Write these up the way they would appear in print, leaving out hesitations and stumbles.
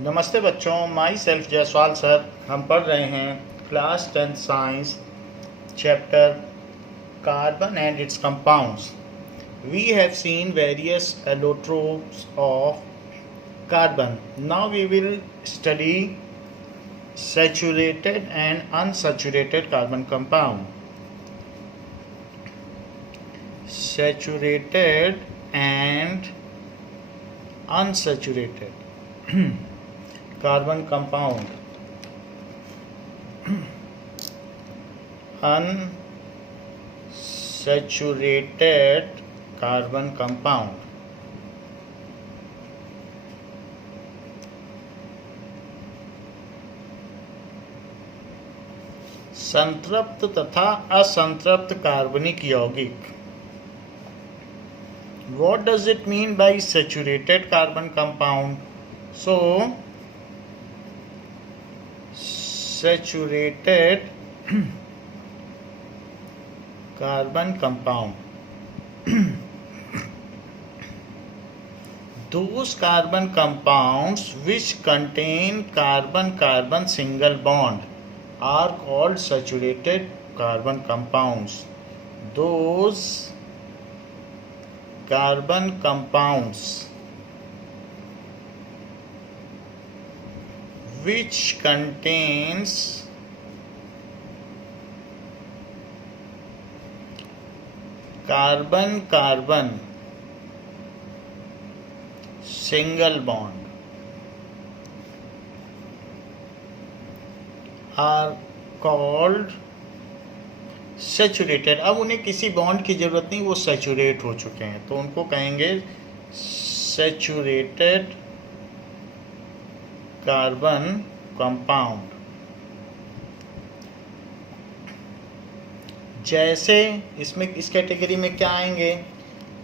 नमस्ते बच्चों, my self Jaiswal sir. हम पढ़ रहे हैं class 10 science chapter carbon and its compounds. We have seen various allotropes of carbon. Now we will study saturated and unsaturated carbon compound. Saturated and unsaturated carbon compound. Unsaturated carbon compound. संतृप्त तथा असंतृप्त कार्बनिक यौगिक. What does it mean by saturated carbon compound? So, saturated carbon compound. Those carbon compounds which contain carbon-carbon single bond are called saturated carbon compounds. Those carbon compounds which contains carbon-carbon single bond are called saturated. अब उन्हें किसी bond की ज़रूरत नहीं, वो saturate हो चुके हैं, तो उनको कहेंगे सैचुरेटेड कार्बन कंपाउंड. जैसे इसमें इस कैटेगरी में क्या आएंगे?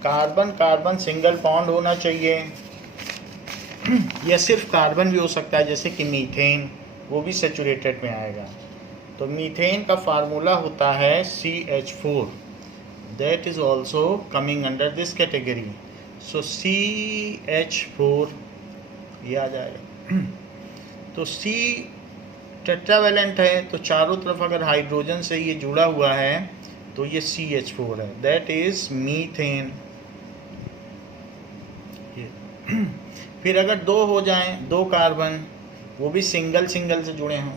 कार्बन कार्बन सिंगल बॉन्ड होना चाहिए, या सिर्फ कार्बन भी हो सकता है, जैसे कि मीथेन, वो भी सैचुरेटेड में आएगा. तो मीथेन का फार्मूला होता है CH4. That is also coming under this category. So CH4 ये आ जाएगा. तो C टेट्रावेलेंट है, तो चारों तरफ अगर हाइड्रोजन से ये जुड़ा हुआ है तो ये CH4 है. That is methane. फिर अगर दो हो जाएं, दो कार्बन, वो भी सिंगल सिंगल से जुड़े हों,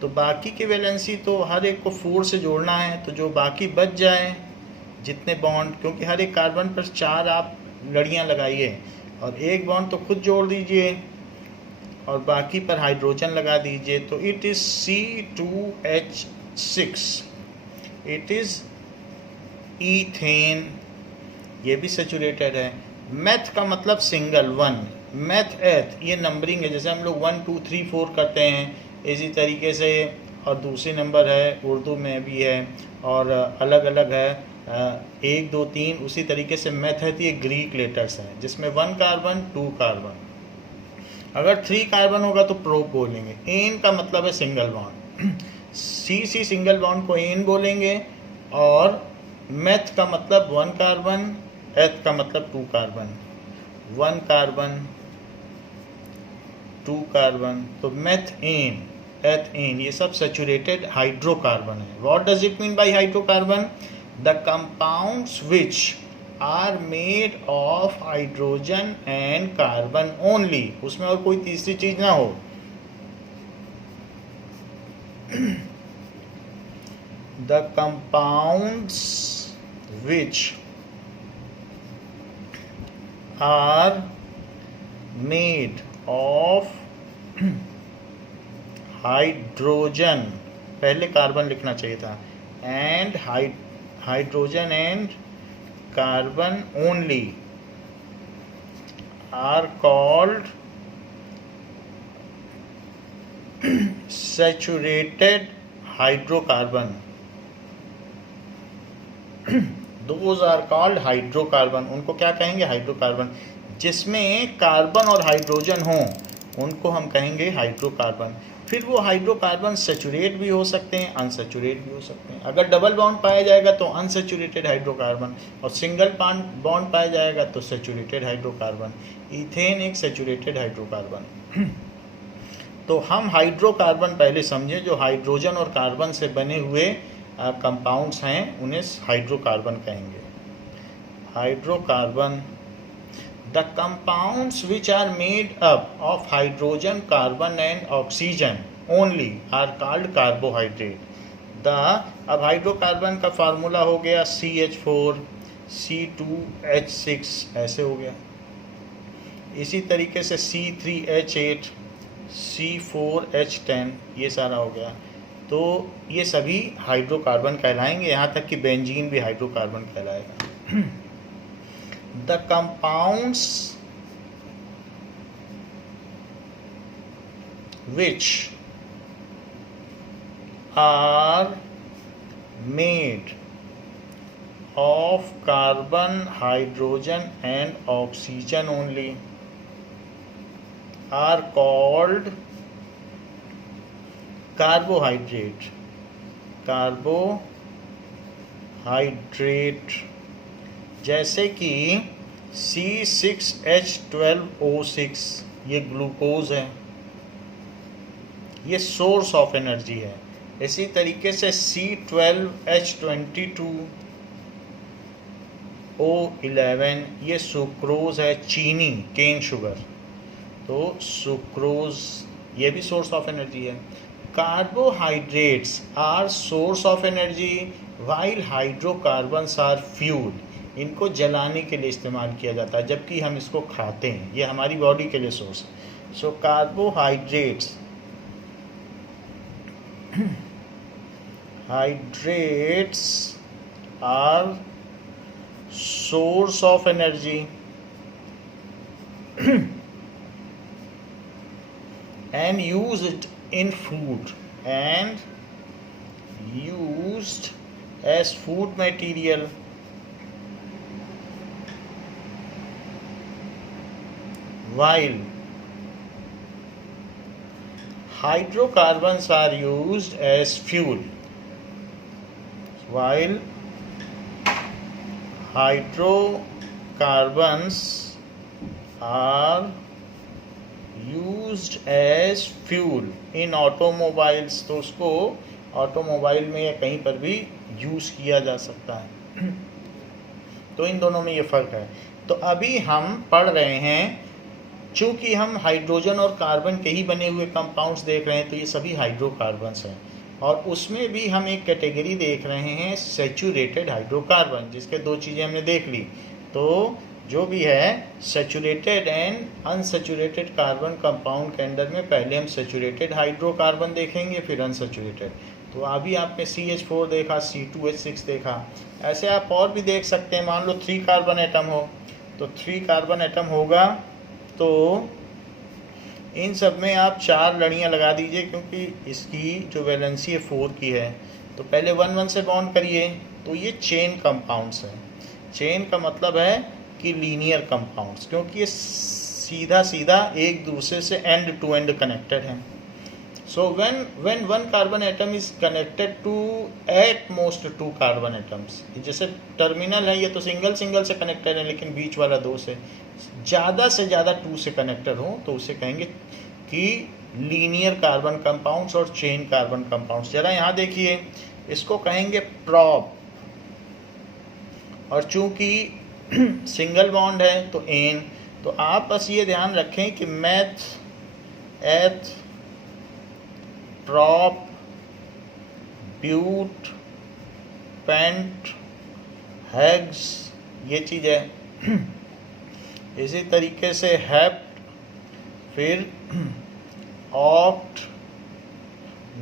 तो बाकी की वैलेंसी तो हर एक को 4 से जोड़ना है, तो जो बाकी बच जाए जितने बॉन्ड, क्योंकि हर एक कार्बन पर 4 आप लड़ियाँ लगाइए और एक बॉन्ड तो खुद जोड़ दीजिए और बाकी पर हाइड्रोजन लगा दीजिए, तो it is C2H6. It is ethane. ये भी सैचुरेटेड है. मैथ का मतलब सिंगल, वन. मैथ एथ ये नंबरिंग है, जैसे हम लोग 1 2 3 4 करते हैं, इसी तरीके से. और दूसरी नंबर है, उर्दू में भी है और अलग अलग है, 1 2 3. उसी तरीके से मैथ है, तो ये ग्रीक लेटर्स हैं, जिसमें 1 कार्बन 2 कार्बन. अगर 3 कार्बन होगा तो प्रोप बोलेंगे. एन का मतलब है single bond. C single bond को एन बोलेंगे. और मैथ का मतलब 1 कार्बन, एथ का मतलब 2 कार्बन. 1 कार्बन 2 कार्बन, तो मेथेन, एथेन, ये सब सैचुरेटेड हाइड्रोकार्बन है. What does it mean by hydrocarbon? The compounds which are made of hydrogen and carbon only. उसमें और कोई तीसरी चीज ना हो. The compounds which are made of hydrogen, पहले कार्बन लिखना चाहिए था, and hydrogen and carbon only are called saturated hydrocarbon. Those are called hydrocarbon. उनको क्या कहेंगे? हाइड्रोकार्बन. जिसमें कार्बन और हाइड्रोजन हो उनको हम कहेंगे हाइड्रोकार्बन. फिर वो हाइड्रोकार्बन सेचुरेट भी हो सकते हैं, अनसेचुरेट भी हो सकते हैं। अगर डबल बॉन्ड पाया जाएगा तो अनसेचुरेटेड हाइड्रोकार्बन, और सिंगल बॉन्ड पाया जाएगा तो सेचुरेटेड हाइड्रोकार्बन। इथेन एक सेचुरेटेड हाइड्रोकार्बन। तो हम हाइड्रोकार्बन पहले समझे, जो हाइड्रोजन और कार्बन से बने हुए कंपाउंड्स हैं उन्हें हाइड्रोकार्बन कहेंगे। Hydrocarbon, the compounds which are made up of hydrogen, carbon and oxygen only are called carbohydrate. अब हाइड्रोकार्बन का फार्मूला हो गया CH4 C2H6 ऐसे हो गया। इसी तरीके से C3H8 C4H10 ये सारा हो गया। तो ये सभी हाइड्रोकार्बन कहलाएंगे, यहाँ तक कि बेंजीन भी हाइड्रोकार्बन कहलाएगा। The compounds which are made of carbon, hydrogen and oxygen only are called carbohydrate. Carbohydrate जैसे कि C6H12O6 ये ग्लूकोज है, ये सोर्स ऑफ एनर्जी है। इसी तरीके से C12H22O11 ये सुक्रोज है, चीनी, केन शुगर। तो सुक्रोज ये भी सोर्स ऑफ एनर्जी है। Carbohydrates are source of energy while hydrocarbons are fuel. इनको जलाने के लिए इस्तेमाल किया जाता है, जबकि हम इसको खाते हैं, ये हमारी बॉडी के लिए सोर्स है। So carbohydrates are source of energy and used in food and used as food material, while hydrocarbons are used as fuel. While hydrocarbons are used as fuel in automobiles, तो उसको automobile में या कहीं पर भी use किया जा सकता है। तो इन दोनों में ये फ़र्क है। तो अभी हम पढ़ रहे हैं, चूँकि हम हाइड्रोजन और कार्बन के ही बने हुए कंपाउंड्स देख रहे हैं, तो ये सभी हाइड्रोकार्बन्स हैं। और उसमें भी हम एक कैटेगरी देख रहे हैं सैचुरेटेड हाइड्रोकार्बन, जिसके दो चीज़ें हमने देख ली। तो जो भी है saturated and unsaturated carbon compound के अंदर में पहले हम सैचुरेटेड हाइड्रोकार्बन देखेंगे, फिर अनसैचुरेटेड। तो अभी आपने CH4 देखा, C2H6 देखा, ऐसे आप और भी देख सकते हैं। मान लो 3 कार्बन एटम हो, तो 3 कार्बन एटम होगा तो इन सब में आप 4 लड़ियाँ लगा दीजिए, क्योंकि इसकी जो वैलेंसी है 4 की है। तो पहले 1-1 से बॉन्ड करिए, तो ये चेन कंपाउंड्स हैं। चेन का मतलब है कि लीनियर कंपाउंड्स, क्योंकि ये सीधा सीधा एक दूसरे से एंड टू एंड कनेक्टेड हैं। So when one carbon atom is connected to at most 2 carbon atoms, जैसे टर्मिनल है ये तो सिंगल से कनेक्टेड है, लेकिन बीच वाला 2 से ज़्यादा 2 से कनेक्टेड हो, तो उसे कहेंगे कि लीनियर कार्बन कंपाउंड्स और चेन कार्बन कंपाउंड्स। जरा यहाँ देखिए, इसको कहेंगे प्रॉप, और चूंकि सिंगल बॉन्ड है तो एन। तो आप बस ये ध्यान रखें कि मैथ, एथ, प्रॉप, ब्यूट, पेंट, हेग्स, ये चीज़ है। इसी तरीके से हेप्ट, फिर ऑक्ट,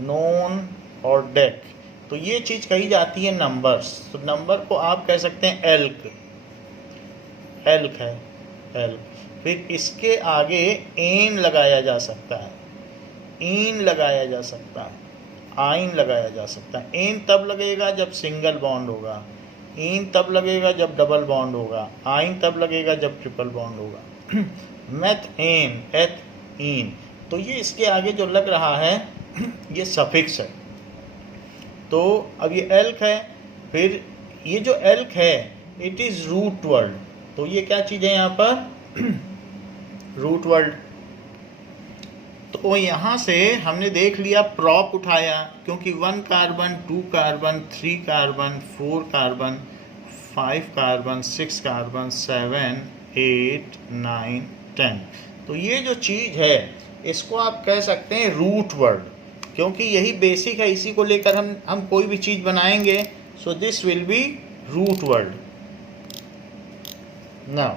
नोन और डेक। तो ये चीज़ कही जाती है नंबर्स। तो नंबर को आप कह सकते हैं एल्क है, एल्क। फिर इसके आगे एन लगाया जा सकता है, इन लगाया जा सकता है, आइन लगाया जा सकता है। एन तब लगेगा जब सिंगल बॉन्ड होगा, इन तब लगेगा जब डबल बॉन्ड होगा, आइन तब लगेगा जब ट्रिपल बॉन्ड होगा। मेथ एन, एथ इन। तो ये इसके आगे जो लग रहा है ये सफिक्स है। तो अब ये एल्क है, फिर ये जो एल्क है इट इज़ रूट वर्ड। तो ये क्या चीज़ है यहाँ पर? Root word. तो यहाँ से हमने देख लिया, प्रॉप उठाया, क्योंकि 1 carbon 2 carbon 3 carbon 4 carbon 5 carbon 6 carbon 7 8 9 10। तो ये जो चीज़ है इसको आप कह सकते हैं रूट वर्ड, क्योंकि यही बेसिक है, इसी को लेकर हम कोई भी चीज़ बनाएंगे। So this will be root word. Now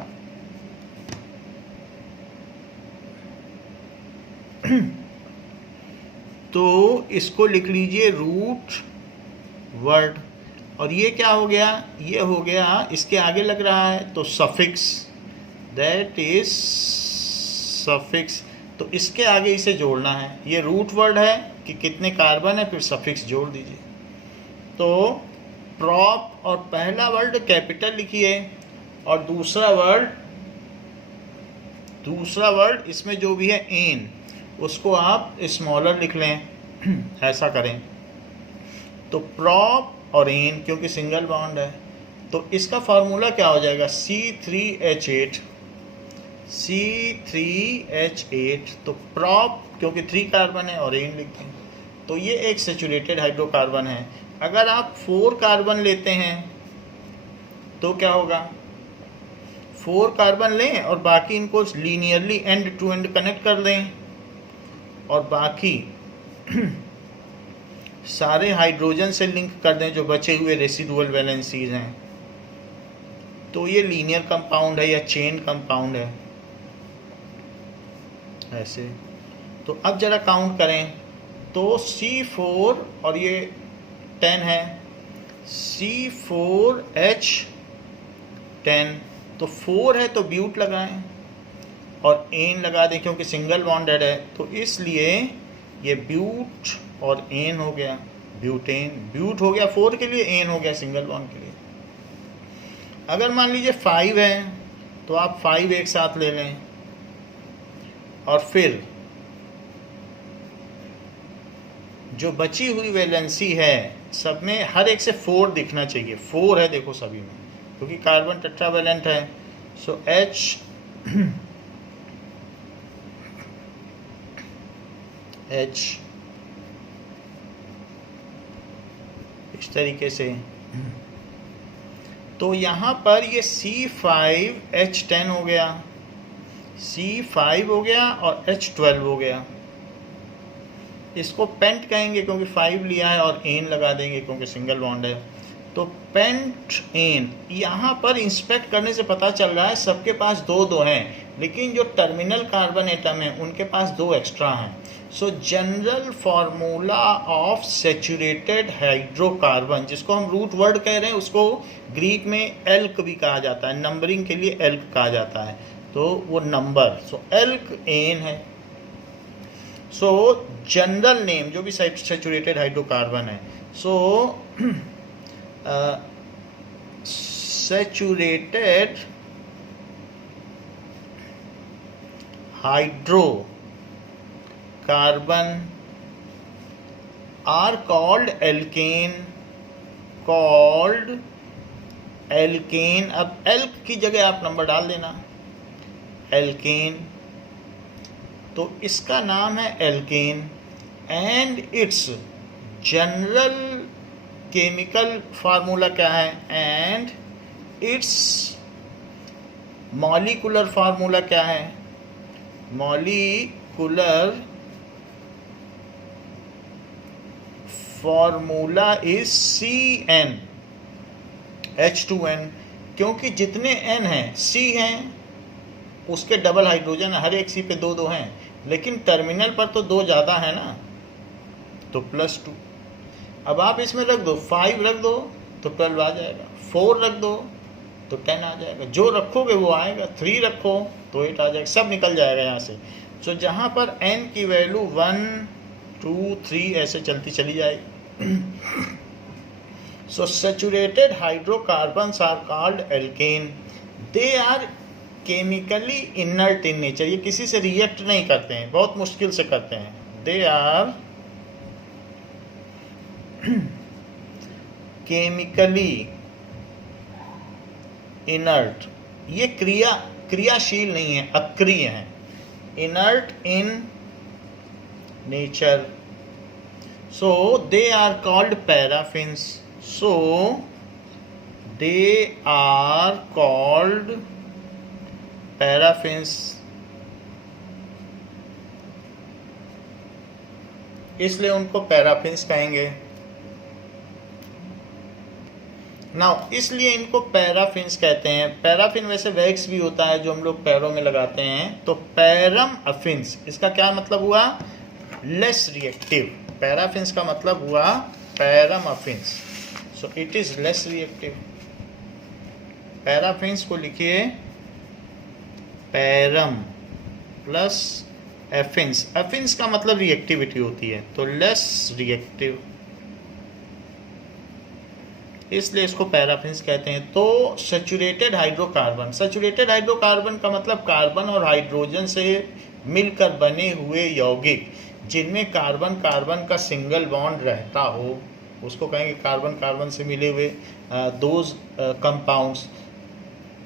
तो इसको लिख लीजिए रूट वर्ड। और ये क्या हो गया? ये हो गया, इसके आगे लग रहा है तो सफिक्स, दैट इज सफिक्स। तो इसके आगे इसे जोड़ना है। ये रूट वर्ड है कि कितने कार्बन है, फिर सफिक्स जोड़ दीजिए। तो प्रॉप, और पहला वर्ड कैपिटल लिखिए और दूसरा वर्ड इसमें जो भी है एन, उसको आप स्मॉलर लिख लें, ऐसा करें। तो प्रॉप और एन, क्योंकि सिंगल बॉन्ड है, तो इसका फार्मूला क्या हो जाएगा? C3H8। C3H8। तो प्रॉप क्योंकि 3 कार्बन है और एन लिखते हैं, तो ये एक सेचुरेटेड हाइड्रोकार्बन है। अगर आप 4 कार्बन लेते हैं तो क्या होगा? 4 कार्बन लें और बाकी इनको linearly end to end connect कर दें, और बाकी सारे हाइड्रोजन से लिंक कर दें जो बचे हुए रेसिडुअल वैलेंसीज हैं। तो ये लीनियर कंपाउंड है या चेन कंपाउंड है ऐसे। तो अब जरा काउंट करें, तो C4 और ये 10 है, C4H10। तो 4 है तो ब्यूट लगाएं और एन लगा दें, क्योंकि सिंगल बॉन्डेड है, तो इसलिए ये ब्यूट और एन हो गया, ब्यूटेन। ब्यूट हो गया 4 के लिए, एन हो गया सिंगल बॉन्ड के लिए। अगर मान लीजिए 5 है तो आप 5 एक साथ ले लें, और फिर जो बची हुई वैलेंसी है सब में हर एक से 4 दिखना चाहिए। 4 है देखो सभी में, क्योंकि कार्बन टेट्रावैलेंट है। सो H इस तरीके से। तो यहाँ पर ये C5H10 हो गया, C5 हो गया और H12 हो गया। इसको पेंट कहेंगे क्योंकि 5 लिया है, और एन लगा देंगे क्योंकि सिंगल बॉन्ड है। तो पेंट एन, यहाँ पर इंस्पेक्ट करने से पता चल रहा है सबके पास 2-2 हैं, लेकिन जो टर्मिनल कार्बन एटम है उनके पास 2 एक्स्ट्रा हैं। सो general formula of saturated hydrocarbon, जिसको हम रूट वर्ड कह रहे हैं, उसको ग्रीक में एल्क भी कहा जाता है, नंबरिंग के लिए एल्क कहा जाता है। तो वो नंबर, सो एल्क एन है। सो जनरल नेम जो भी सेचुरेटेड हाइड्रोकार्बन है, so saturated hydrocarbon are called alkane. अब एल्क की जगह आप नंबर डाल देना, एल्केन। तो इसका नाम है alkane, and its general chemical formula क्या है, एंड इट्स मॉलिक्यूलर फार्मूला क्या है? मॉलिक्यूलर फार्मूला इज CnH2n, क्योंकि जितने n हैं C हैं उसके डबल हाइड्रोजन, हर एक C पे 2-2 हैं, लेकिन टर्मिनल पर तो 2 ज़्यादा है ना, तो +2। अब आप इसमें रख दो, 5 रख दो तो 12 आ जाएगा, 4 रख दो तो 10 आ जाएगा, जो रखोगे वो आएगा, 3 रखो तो 8 आ जाएगा, सब निकल जाएगा यहाँ से। सो जहाँ पर n की वैल्यू 1 2 3 ऐसे चलती चली जाएगी। So saturated hydrocarbons are called alkane. They are chemically inert in nature, ये किसी से रिएक्ट नहीं करते हैं, बहुत मुश्किल से करते हैं। दे आर केमिकली इनर्ट, ये क्रियाशील नहीं है, अक्रिय है। Inert in nature, so they are called paraffins. So they are called paraffins, इसलिए उनको पैराफिन्स कहेंगे। नाउ इसलिए इनको पैराफिन्स कहते हैं। पैराफिन वैसे वैक्स भी होता है जो हम लोग पैरों में लगाते हैं। तो पैरम अफिन्स, इसका क्या मतलब हुआ? Less reactive. पैराफिन्स का मतलब हुआ parum affins, so it is less reactive. Paraffins को लिखिए पैरम प्लस एफिन्स। एफिन्स का मतलब रिएक्टिविटी होती है, तो लेस रिएक्टिव, इसलिए इसको पैराफिन्स कहते हैं। तो सैचुरेटेड हाइड्रोकार्बन, सैचुरेटेड हाइड्रोकार्बन का मतलब कार्बन और हाइड्रोजन से मिलकर बने हुए यौगिक जिनमें कार्बन कार्बन का सिंगल बॉन्ड रहता हो, उसको कहेंगे कार्बन कार्बन से मिले हुए those compounds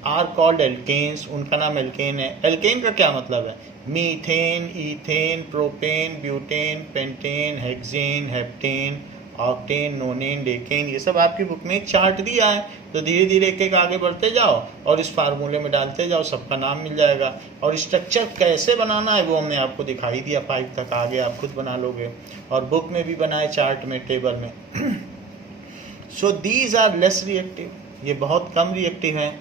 are called alkanes, उनका नाम एल्केन है। एल्केन का क्या मतलब है? Methane, ethane, propane, butane, pentane, hexane, heptane, octane, nonane, decane, ये सब आपकी बुक में एक चार्ट दिया है। तो धीरे धीरे एक एक आगे बढ़ते जाओ और इस फार्मूले में डालते जाओ, सबका नाम मिल जाएगा। और स्ट्रक्चर कैसे बनाना है वो हमने आपको दिखाई दिया, 5 तक आगे आप खुद बना लोगे, और बुक में भी बनाए चार्ट में, टेबल में। So these are less reactive, ये बहुत कम रिएक्टिव हैं।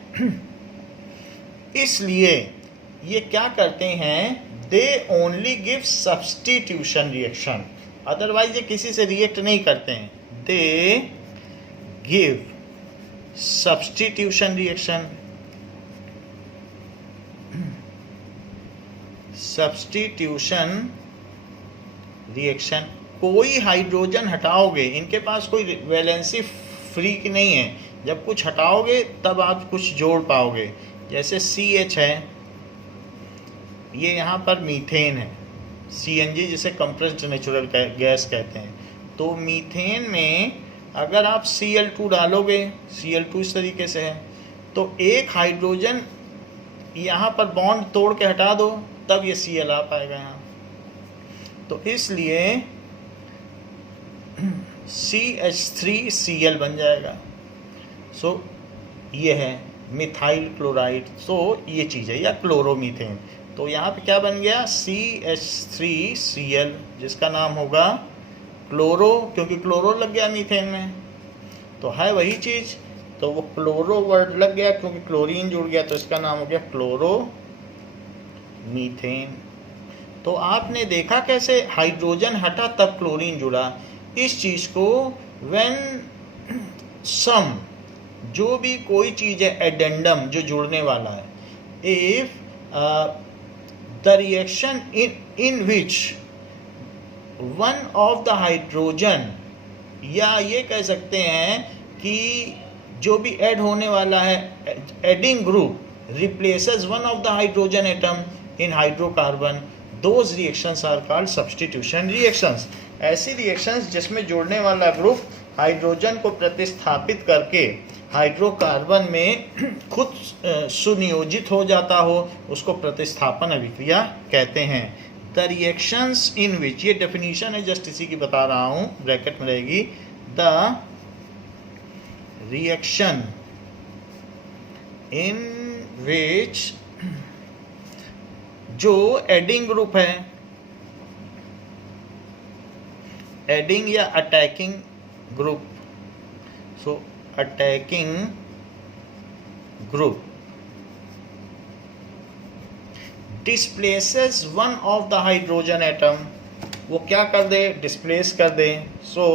इसलिए ये क्या करते हैं? They only give substitution reaction, otherwise ये किसी से रिएक्ट नहीं करते हैं। दे give substitution reaction, substitution reaction. कोई हाइड्रोजन हटाओगे, इनके पास कोई वैलेंसी फ्री की नहीं है, जब कुछ हटाओगे तब आप कुछ जोड़ पाओगे। जैसे CH है, ये यहाँ पर मीथेन है, CNG जिसे कंप्रेस्ड नेचुरल गैस कहते हैं। तो मीथेन में अगर आप Cl2 डालोगे, Cl2 इस तरीके से है, तो एक हाइड्रोजन यहाँ पर बॉन्ड तोड़ के हटा दो, तब ये Cl आ पाएगा यहाँ। तो इसलिए CH3Cl बन जाएगा। सो ये है मिथाइल क्लोराइड, सो ये चीज़ है, या क्लोरोमीथेन। तो यहाँ पे क्या बन गया? CH3Cl, जिसका नाम होगा क्लोरो, क्योंकि क्लोरो लग गया मीथेन में, तो है वही चीज़। तो वो क्लोरो वर्ड लग गया क्योंकि क्लोरीन जुड़ गया, तो इसका नाम हो गया क्लोरो मीथेन। तो आपने देखा कैसे हाइड्रोजन हटा तब क्लोरीन जुड़ा। इस चीज़ को व्हेन सम, जो भी कोई चीज़ है, एडेंडम जो जुड़ने वाला है, if the reaction in which one of the hydrogen, या ये कह सकते हैं कि जो भी ऐड होने वाला है, adding group replaces one of the hydrogen atom in hydrocarbon, those reactions are called substitution reactions। ऐसी रिएक्शंस जिसमें जोड़ने वाला ग्रुप हाइड्रोजन को प्रतिस्थापित करके हाइड्रोकार्बन में खुद सुनियोजित हो जाता हो, उसको प्रतिस्थापन अभिक्रिया कहते हैं। द रिएक्शंस इन विच, ये डेफिनेशन है, जस्ट इसी की बता रहा हूँ, ब्रैकेट में रहेगी। द रिएक्शन इन विच, जो एडिंग ग्रुप है, एडिंग या attacking group, so attacking group displaces one of the hydrogen atom, वो क्या कर दे? डिस्प्लेस कर दे। So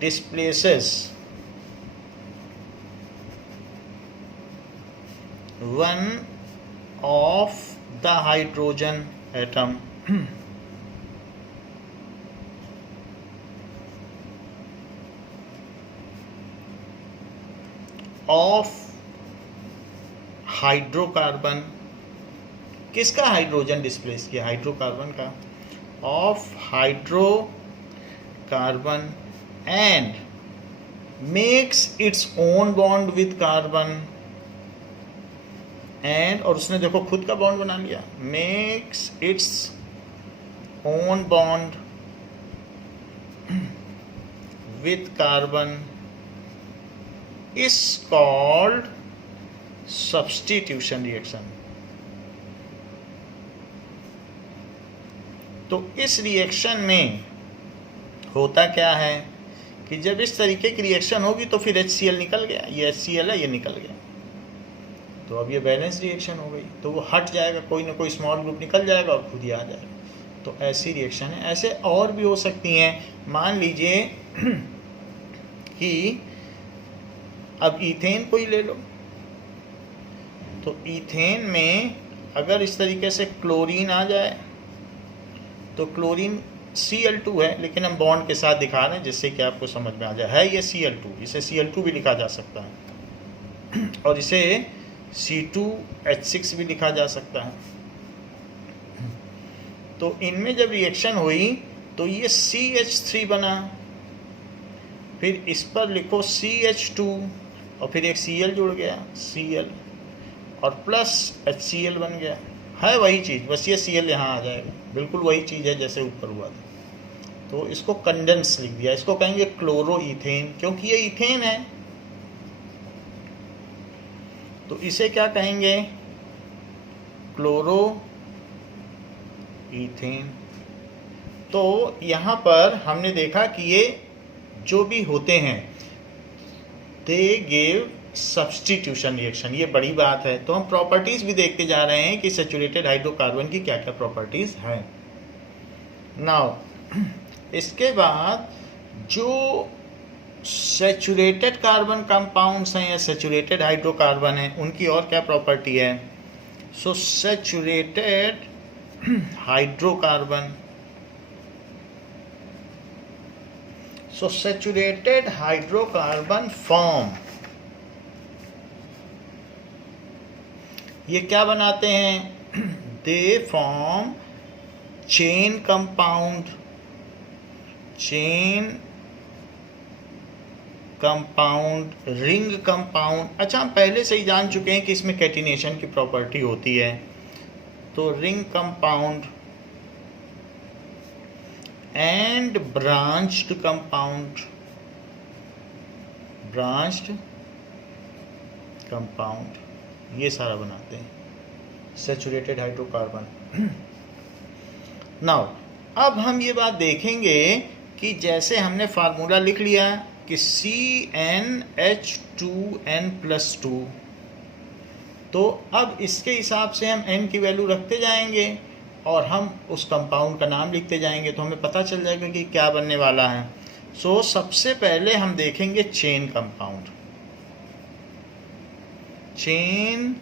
displaces one of the hydrogen atom, of hydrocarbon. किसका हाइड्रोजन डिस्प्लेस किया? हाइड्रोकार्बन का। Of hydrocarbon and makes its own bond with carbon and, और उसने देखो खुद का बॉन्ड बना लिया, makes its own bond with carbon is called substitution reaction. तो इस रिएक्शन में होता क्या है कि जब इस तरीके की रिएक्शन होगी तो फिर HCl निकल गया, ये HCl है, ये निकल गया, तो अब ये बैलेंस रिएक्शन हो गई, तो वो हट जाएगा, कोई ना कोई स्मॉल ग्रुप निकल जाएगा और खुद ही आ जाएगा। तो ऐसी रिएक्शन है। ऐसे और भी हो सकती हैं। मान लीजिए कि अब ईथेन को ही ले लो, तो ईथेन में अगर इस तरीके से क्लोरीन आ जाए तो क्लोरीन Cl2 है, लेकिन हम बॉन्ड के साथ दिखा रहे हैं जिससे कि आपको समझ में आ जाए, है ये Cl2, इसे Cl2 भी लिखा जा सकता है और इसे C2H6 भी लिखा जा सकता है। तो इनमें जब रिएक्शन हुई तो ये CH3 बना, फिर इस पर लिखो CH2 और फिर एक Cl जुड़ गया, Cl, और प्लस HCl बन गया। है वही चीज़, बस ये Cl यहाँ आ जाएगा, बिल्कुल वही चीज़ है जैसे ऊपर हुआ था। तो इसको कंडेंस लिख दिया, इसको कहेंगे क्लोरो ईथेन, क्योंकि ये ईथेन है। तो इसे क्या कहेंगे? Chloro ethane. तो यहाँ पर हमने देखा कि ये जो भी होते हैं दे गेव सब्स्टिट्यूशन रिएक्शन, ये बड़ी बात है। तो हम प्रॉपर्टीज़ भी देखते जा रहे हैं कि सैचुरेटेड हाइड्रोकार्बन की क्या क्या प्रॉपर्टीज़ हैं। नाउ इसके बाद जो सैचुरेटेड कार्बन कंपाउंड्स हैं या सैचुरेटेड हाइड्रोकार्बन हैं, उनकी और क्या प्रॉपर्टी है? So saturated hydrocarbon, so saturated hydrocarbon form, ये क्या बनाते हैं? They form chain compound, chain compound, ring compound. अच्छा, हम पहले से ही जान चुके हैं कि इसमें कैटिनेशन की प्रॉपर्टी होती है। तो ring compound and branched compound, branched compound, ये सारा बनाते हैं सैचुरेटेड हाइड्रोकार्बन। नाउ अब हम ये बात देखेंगे कि जैसे हमने फार्मूला लिख लिया कि CnH2n+2, तो अब इसके हिसाब से हम n की वैल्यू रखते जाएंगे और हम उस कंपाउंड का नाम लिखते जाएंगे, तो हमें पता चल जाएगा कि क्या बनने वाला है। सो सबसे पहले हम देखेंगे chain compound. Chain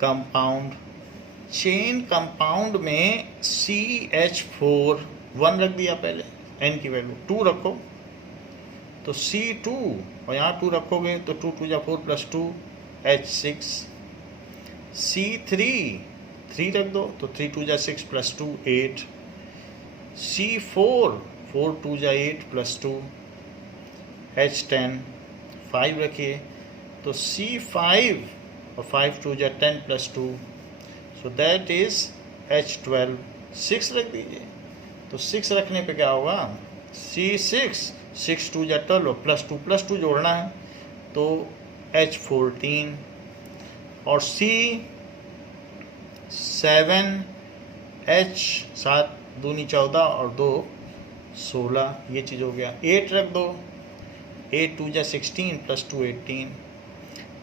compound, chain compound में CH4 1 रख दिया पहले, n की वैल्यू 2 रखो, तो C2 और यहाँ 2 रखोगे तो 2 2 4 + 2 H6, C3 3 रख दो तो 3 2 6 + 2 8, C4 4 2 8 + 2 H10, 5 रखिए तो C5 और 5 2 10 + 2, सो दैट इज H12, 6 रख दीजिए, तो 6 रखने पे क्या होगा? C6 6 2 12 + 2 जोड़ना है तो H14, और C7 H7 दूनी 14 और 2 16, ये चीज़ हो गया। 8 रख दो, 8 2 16 + 2 18,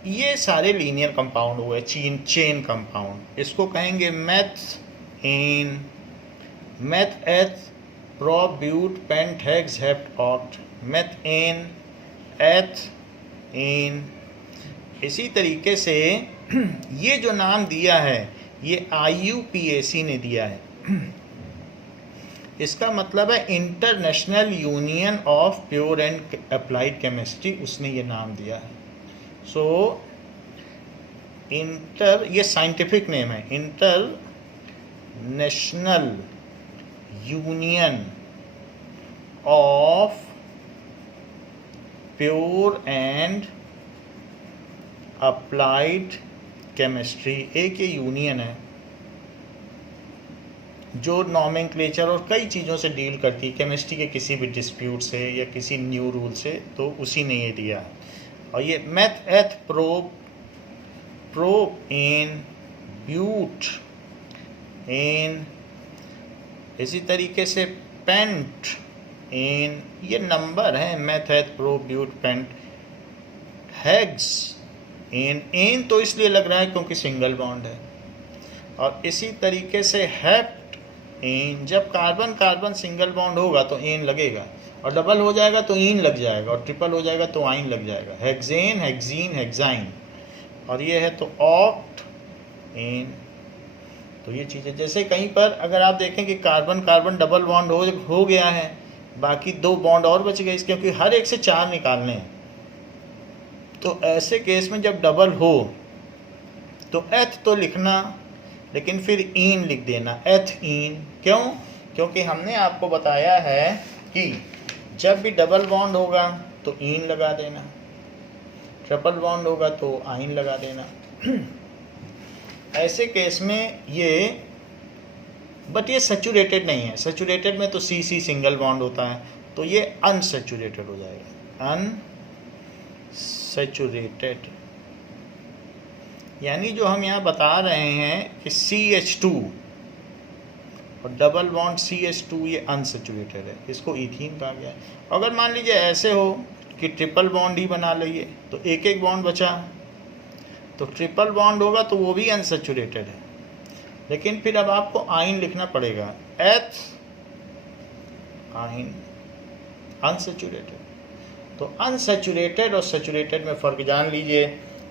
ये सारे लीनियर कंपाउंड हुए, चेन कंपाउंड। इसको कहेंगे methane, meth eth prop but pent hex hept oct, methane, ethane. इसी तरीके से ये जो नाम दिया है ये IUPAC ने दिया है। इसका मतलब है international union of pure and applied chemistry, उसने ये नाम दिया है। सो ये साइंटिफिक नेम है, international union of pure and applied chemistry. एक ये यूनियन है जो नॉमेनक्लेचर और कई चीज़ों से डील करती है, केमिस्ट्री के किसी भी डिस्प्यूट से या किसी न्यू रूल से, तो उसी ने ये दिया है। और ये मेथ एथ प्रोब इन ब्यूट इन, इसी तरीके से पेंट इन, ये नंबर है, मेथ एथ प्रोब ब्यूट पेंट, हेग्स इन तो इसलिए लग रहा है क्योंकि सिंगल बॉन्ड है। और इसी तरीके से हेप्ट इन, जब कार्बन कार्बन सिंगल बॉन्ड होगा तो एन लगेगा, और डबल हो जाएगा तो इन लग जाएगा, और ट्रिपल हो जाएगा तो आइन लग जाएगा। Hexane hexene hexyne. और ये है तो ऑक्ट इन। तो ये चीज़ें, जैसे कहीं पर अगर आप देखें कि कार्बन कार्बन डबल बॉन्ड हो गया है, बाकी 2 बॉन्ड और बच गए, क्योंकि हर एक से 4 निकालने हैं, तो ऐसे केस में जब डबल हो तो एथ तो लिखना, लेकिन फिर इन लिख देना, एथ इन। क्यों? क्योंकि हमने आपको बताया है कि जब भी डबल बॉन्ड होगा तो इन लगा देना, ट्रिपल बॉन्ड होगा तो आइन लगा देना। ऐसे केस में ये, बट ये सैचुरेटेड नहीं है। सैचुरेटेड में तो सी सी सिंगल बॉन्ड होता है, तो ये अनसैचुरेटेड हो जाएगा, अनसैचुरेटेड। यानी जो हम यहाँ बता रहे हैं कि CH2 और डबल बॉन्ड CH2 ये अनसैचुरेटेड है, इसको इथीन कहा गया है। अगर मान लीजिए ऐसे हो कि ट्रिपल बॉन्ड ही बना लिए, तो एक एक बॉन्ड बचा, तो ट्रिपल बॉन्ड होगा तो वो भी अनसैचुरेटेड है, लेकिन फिर अब आपको आइन लिखना पड़ेगा, एथ आइन, अनसैचुरेटेड। तो अनसैचुरेटेड और सैचुरेटेड में फ़र्क जान लीजिए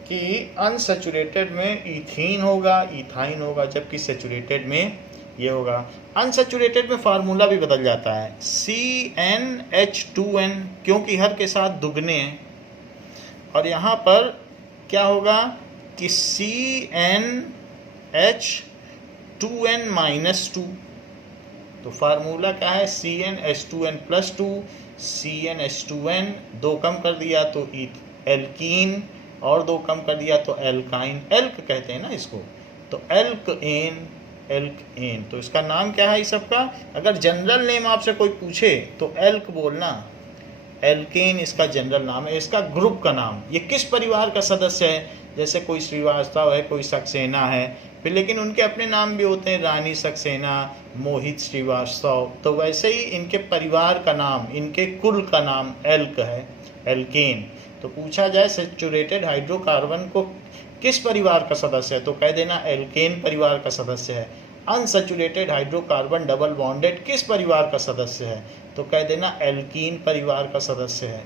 कि अनसैचुरेटेड में इथीन होगा, इथाइन होगा, जबकि सैचुरेटेड में ये होगा। अनसैचुरेटेड में फार्मूला भी बदल जाता है, CnH2n, क्योंकि हर के साथ दुगने हैं। और यहाँ पर क्या होगा कि CnH2n-2, तो फार्मूला क्या है, CnH2n+2, CnH2n 2 कम कर दिया तो एल्कीन, और 2 कम कर दिया तो एल्काइन, एल्क कहते हैं ना इसको, तो एल्केन, एल्केन। तो इसका नाम क्या है इस सब का? अगर जनरल नेम आपसे कोई पूछे तो एल्क बोलना, एल्केन इसका जनरल नाम है, इसका ग्रुप का नाम। ये किस परिवार का सदस्य है? जैसे कोई श्रीवास्तव है, कोई सक्सेना है, फिर लेकिन उनके अपने नाम भी होते हैं, रानी सक्सेना, मोहित श्रीवास्तव, तो वैसे ही इनके परिवार का नाम, इनके कुल का नाम एल्क है, एल्केन। तो पूछा जाए सैचुरेटेड हाइड्रोकार्बन को किस परिवार का सदस्य है, तो कह देना एल्केन परिवार का सदस्य है। अनसैचुरेटेड हाइड्रोकार्बन डबल बॉन्डेड किस परिवार का सदस्य है, तो कह देना एल्कीन परिवार का सदस्य है।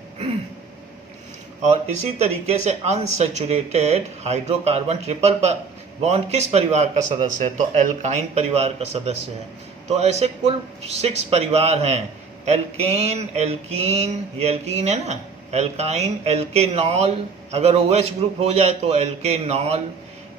और इसी तरीके से अनसैचुरेटेड हाइड्रोकार्बन ट्रिपल बॉन्ड किस परिवार का सदस्य है, तो एल्काइन परिवार का सदस्य है। तो ऐसे कुल 6 परिवार हैं, एल्केन, एल्कीन, ये एल्कीन है ना, एल्काइन, एल्केनॉल, अगर OH ग्रुप हो जाए तो एल्केनॉल।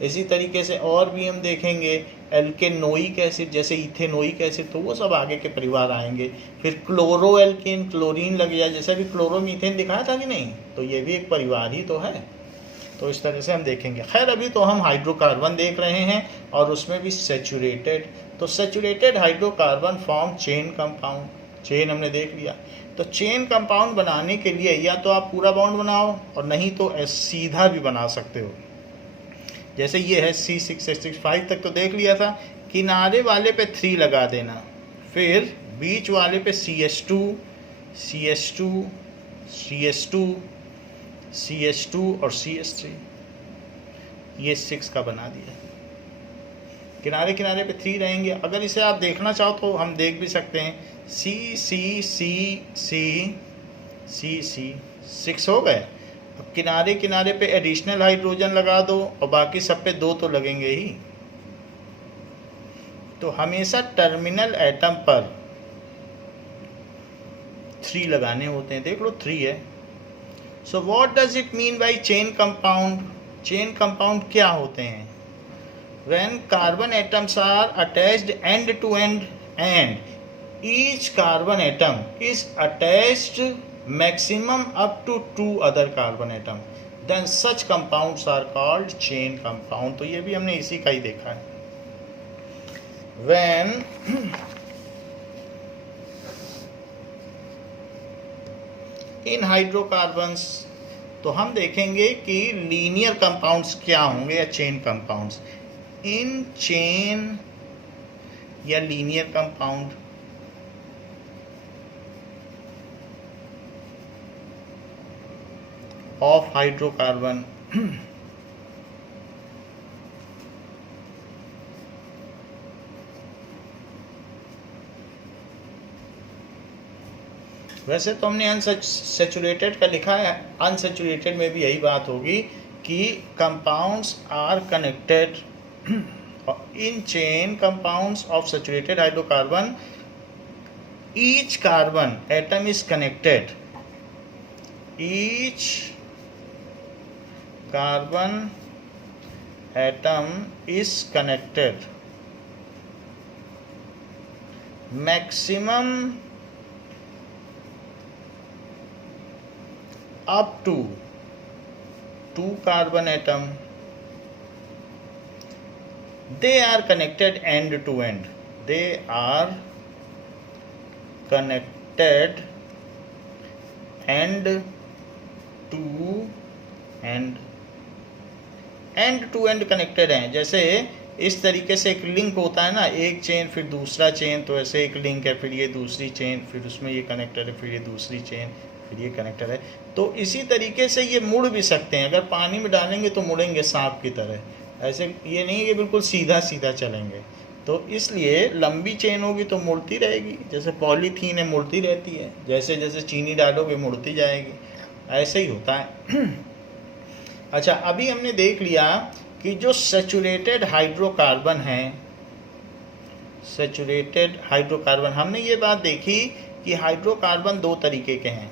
इसी तरीके से और भी हम देखेंगे, एल्केनोइक एसिड, जैसे इथेनोइक एसिड, तो वो सब आगे के परिवार आएंगे। फिर क्लोरो एल्केन, क्लोरीन लग जाए, जैसे भी क्लोरोमीथेन दिखाया था कि नहीं, तो ये भी एक परिवार ही तो है। तो इस तरह से हम देखेंगे। खैर अभी तो हम हाइड्रोकार्बन देख रहे हैं, और उसमें भी सैचुरेटेड। तो saturated hydrocarbon form chain compound, chain हमने देख लिया। तो चेन कंपाउंड बनाने के लिए या तो आप पूरा बॉन्ड बनाओ, और नहीं तो सीधा भी बना सकते हो। जैसे ये है C6H6, तक तो देख लिया था। किनारे वाले पे 3 लगा देना, फिर बीच वाले पे CH2, CH2, CH2, CH2 और CH3, ये 6 का बना दिया। किनारे किनारे पे 3 रहेंगे। अगर इसे आप देखना चाहो तो हम देख भी सकते हैं, C C C C C C 6 हो गए। अब किनारे किनारे पे एडिशनल हाइड्रोजन लगा दो, और बाकी सब पे 2 तो लगेंगे ही। तो हमेशा टर्मिनल एटम पर 3 लगाने होते हैं। देख लो 3 है। So what does it mean by chain compound? Chain compound क्या होते हैं? When carbon atoms are attached end to end, each carbon atom is attached maximum up to 2 other carbon atom, then such compounds are called chain compound. तो ये भी हमने इसी का ही देखा है. When in hydrocarbons, तो हम देखेंगे कि लीनियर कंपाउंड्स क्या होंगे या चेन कंपाउंड्स. इन चेन या लीनियर कंपाउंड ऑफ हाइड्रोकार्बन वैसे तो हमने अनसैचुरेटेड का लिखा है, अनसैचुरेटेड में भी यही बात होगी कि compounds are connected in chain compounds of saturated hydrocarbon. Each carbon atom is connected, each carbon atom is connected maximum up to 2 carbon atom. They are connected end to end. They are connected end to end. end to end connected हैं. जैसे इस तरीके से एक link होता है ना, एक चेन फिर दूसरा चेन, तो ऐसे एक लिंक है, फिर ये दूसरी चेन, फिर उसमें ये कनेक्टेड है, फिर ये दूसरी चेन, फिर ये कनेक्टेड है. तो इसी तरीके से ये मुड़ भी सकते हैं. अगर पानी में डालेंगे तो मुड़ेंगे सांप की तरह. ऐसे ये नहीं है कि बिल्कुल सीधा सीधा चलेंगे. तो इसलिए लंबी चेन होगी तो मुड़ती रहेगी, जैसे पॉलीथीन है मुड़ती रहती है, जैसे जैसे चीनी डालोगे मुड़ती जाएगी, ऐसे ही होता है. अच्छा, अभी हमने देख लिया कि जो सैचुरेटेड हाइड्रोकार्बन हैं, सैचुरेटेड हाइड्रोकार्बन, हमने ये बात देखी कि हाइड्रोकार्बन दो तरीके के हैं.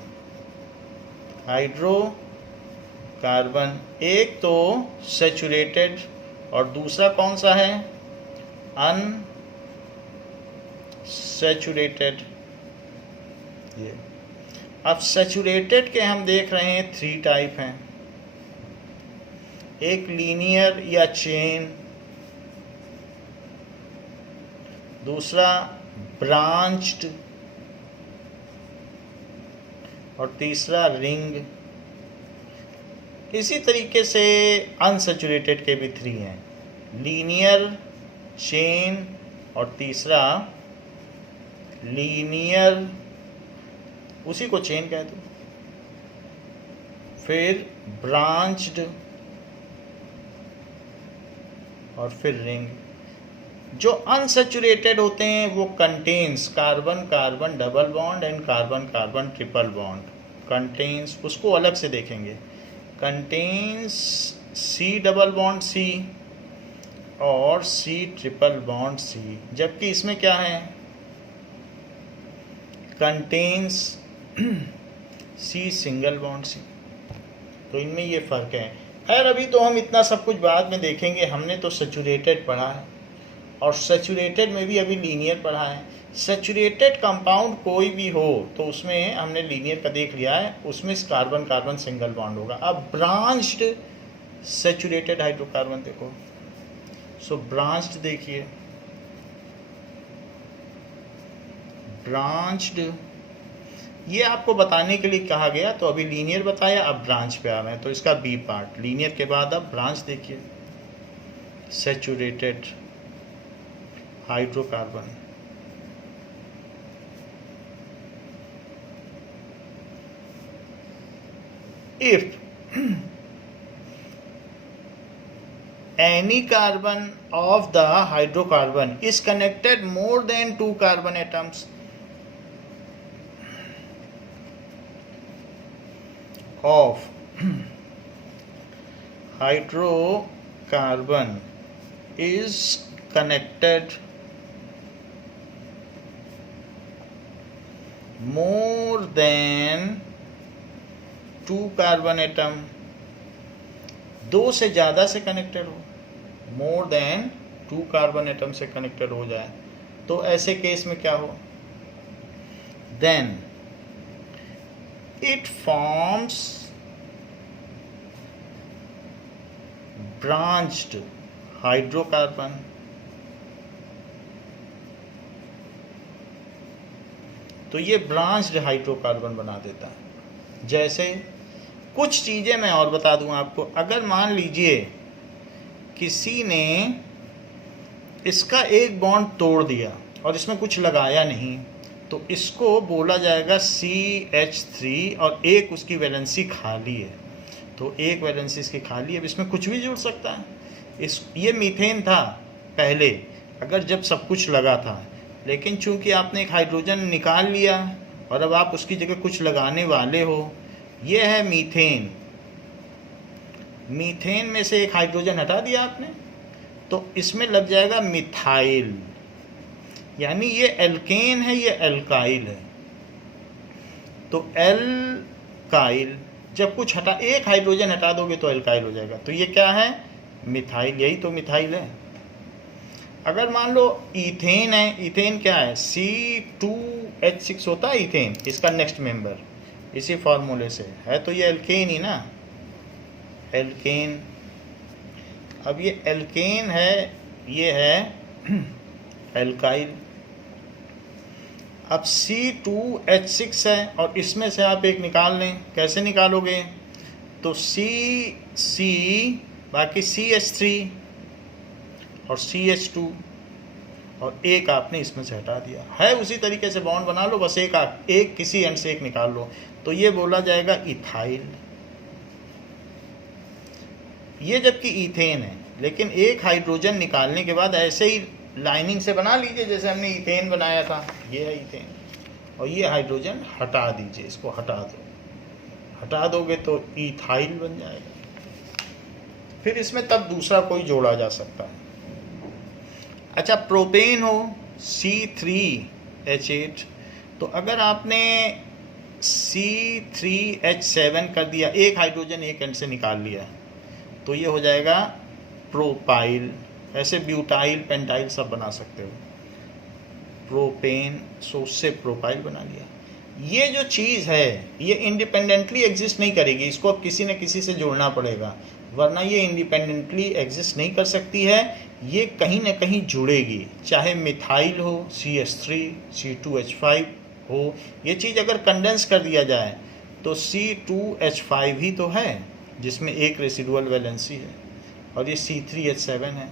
हाइड्रोकार्बन एक तो सैचुरेटेड और दूसरा कौन सा है, अनसैचुरेटेड. ये अब सैचुरेटेड के हम देख रहे हैं 3 टाइप हैं. एक लीनियर या चेन, दूसरा ब्रांच्ड और तीसरा रिंग. इसी तरीके से अनसैचुरेटेड के भी 3 हैं, लीनियर, चेन और तीसरा लीनियर, उसी को चेन कह दो, फिर ब्रांच्ड और फिर रिंग. जो अनसैचुरेटेड होते हैं वो contains carbon carbon double bond and carbon carbon triple bond. Contains उसको अलग से देखेंगे, contains C double bond C और सी ट्रिपल बॉन्ड सी. जबकि इसमें क्या है, contains C single bond C. तो इनमें ये फ़र्क है. खैर अभी तो हम इतना सब कुछ बाद में देखेंगे. हमने तो सैचुरेटेड पढ़ा है और सैचुरेटेड में भी अभी लीनियर पढ़ा है. सैचुरेटेड कंपाउंड कोई भी हो तो उसमें हमने लीनियर का देख लिया है, उसमें कार्बन कार्बन सिंगल बॉन्ड होगा. अब ब्रांच्ड सैचुरेटेड हाइड्रोकार्बन देखो, सो ब्रांच्ड देखिए, ब्रांच्ड ये आपको बताने के लिए कहा गया. तो अभी लीनियर बताया, अब ब्रांच पे आ रहे हैं, तो इसका बी पार्ट लीनियर के बाद अब ब्रांच देखिए. Saturated hydrocarbon, if any carbon of the hydrocarbon is connected more than 2 carbon atoms of hydrocarbon is connected more than 2 carbon atom, 2 से ज़्यादा से कनेक्टेड हो, मोर देन 2 कार्बन एटम से connected हो जाए, तो ऐसे केस में क्या हो, then it forms branched hydrocarbon. तो ये ब्रांच्ड हाइड्रोकार्बन बना देता है। जैसे कुछ चीज़ें मैं और बता दूं आपको, अगर मान लीजिए किसी ने इसका एक बॉन्ड तोड़ दिया और इसमें कुछ लगाया नहीं, तो इसको बोला जाएगा CH3 और एक उसकी वैलेंसी खाली है। तो एक वैलेंसी इसकी खाली है, अब इसमें कुछ भी जुड़ सकता है। ये मीथेन था पहले, अगर जब सब कुछ लगा था, लेकिन चूंकि आपने एक हाइड्रोजन निकाल लिया और अब आप उसकी जगह कुछ लगाने वाले हो, ये है मीथेन। मीथेन में से एक हाइड्रोजन हटा दिया आपने, तो इसमें लग जाएगा मिथाइल, यानी ये एल्केन है, ये एल्काइल है। तो एल्काइल जब कुछ हटा, एक हाइड्रोजन हटा दोगे तो एल्काइल हो जाएगा। तो ये क्या है? मिथाइल, यही तो मिथाइल है। अगर मान लो इथेन है, इथेन क्या है? C2H6 होता है इथेन, इसका नेक्स्ट मेंबर इसी फार्मूले से है, तो ये एल्केन ही ना, एल्केन। अब ये एल्केन है, ये है एल्काइल। अब C2H6 है और इसमें से आप एक निकाल लें, कैसे निकालोगे? तो C बाकी CH3 और CH2 और एक आपने इसमें से हटा दिया है। उसी तरीके से बॉन्ड बना लो, बस एक किसी एंड से एक निकाल लो, तो ये बोला जाएगा इथाइल। ये जबकि इथेन है, लेकिन एक हाइड्रोजन निकालने के बाद ऐसे ही लाइनिंग से बना लीजिए जैसे हमने इथेन बनाया था, ये है इथेन। और ये हाइड्रोजन हटा दीजिए, इसको हटा दो, हटा दोगे तो इथाइल बन जाएगा। फिर इसमें तब दूसरा कोई जोड़ा जा सकता है। अच्छा, प्रोपेन हो C3H8, तो अगर आपने C3H7 कर दिया, एक हाइड्रोजन एक एंड से निकाल लिया, तो ये हो जाएगा प्रोपाइल। ऐसे ब्यूटाइल, पेंटाइल सब बना सकते हो। प्रोपेन, सो उससे प्रोपाइल बना लिया। ये जो चीज़ है ये इंडिपेंडेंटली एग्जिस्ट नहीं करेगी, इसको अब किसी न किसी से जोड़ना पड़ेगा, वरना ये इंडिपेंडेंटली एग्जिस्ट नहीं कर सकती है। ये कहीं ना कहीं जुड़ेगी, चाहे मिथाइल हो, CH3, C2H5 हो। ये चीज़ अगर कंडेंस कर दिया जाए तो C2H5 ही तो है जिसमें एक रेसिडुअल वैलेंसी है, और ये C3H7 है।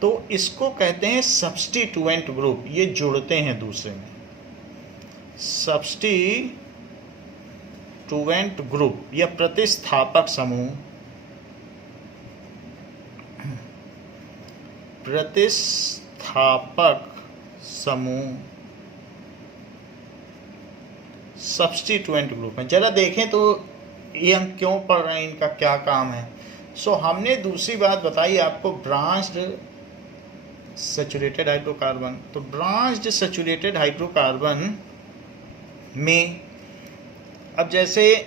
तो इसको कहते हैं सब्स्टिट्यूएंट ग्रुप, ये जुड़ते हैं दूसरे में। सब्स्टिट्यूएंट ग्रुप या प्रतिस्थापक समूह, प्रतिस्थापक समूह सब्स्टिट्यूएंट ग्रुप है। जरा देखें तो ये हम क्यों पढ़ रहे हैं, इनका क्या काम है। हमने दूसरी बात बताई आपको, ब्रांच्ड सैचुरेटेड हाइड्रोकार्बन। तो ब्रांच्ड सैचुरेटेड हाइड्रोकार्बन में अब जैसे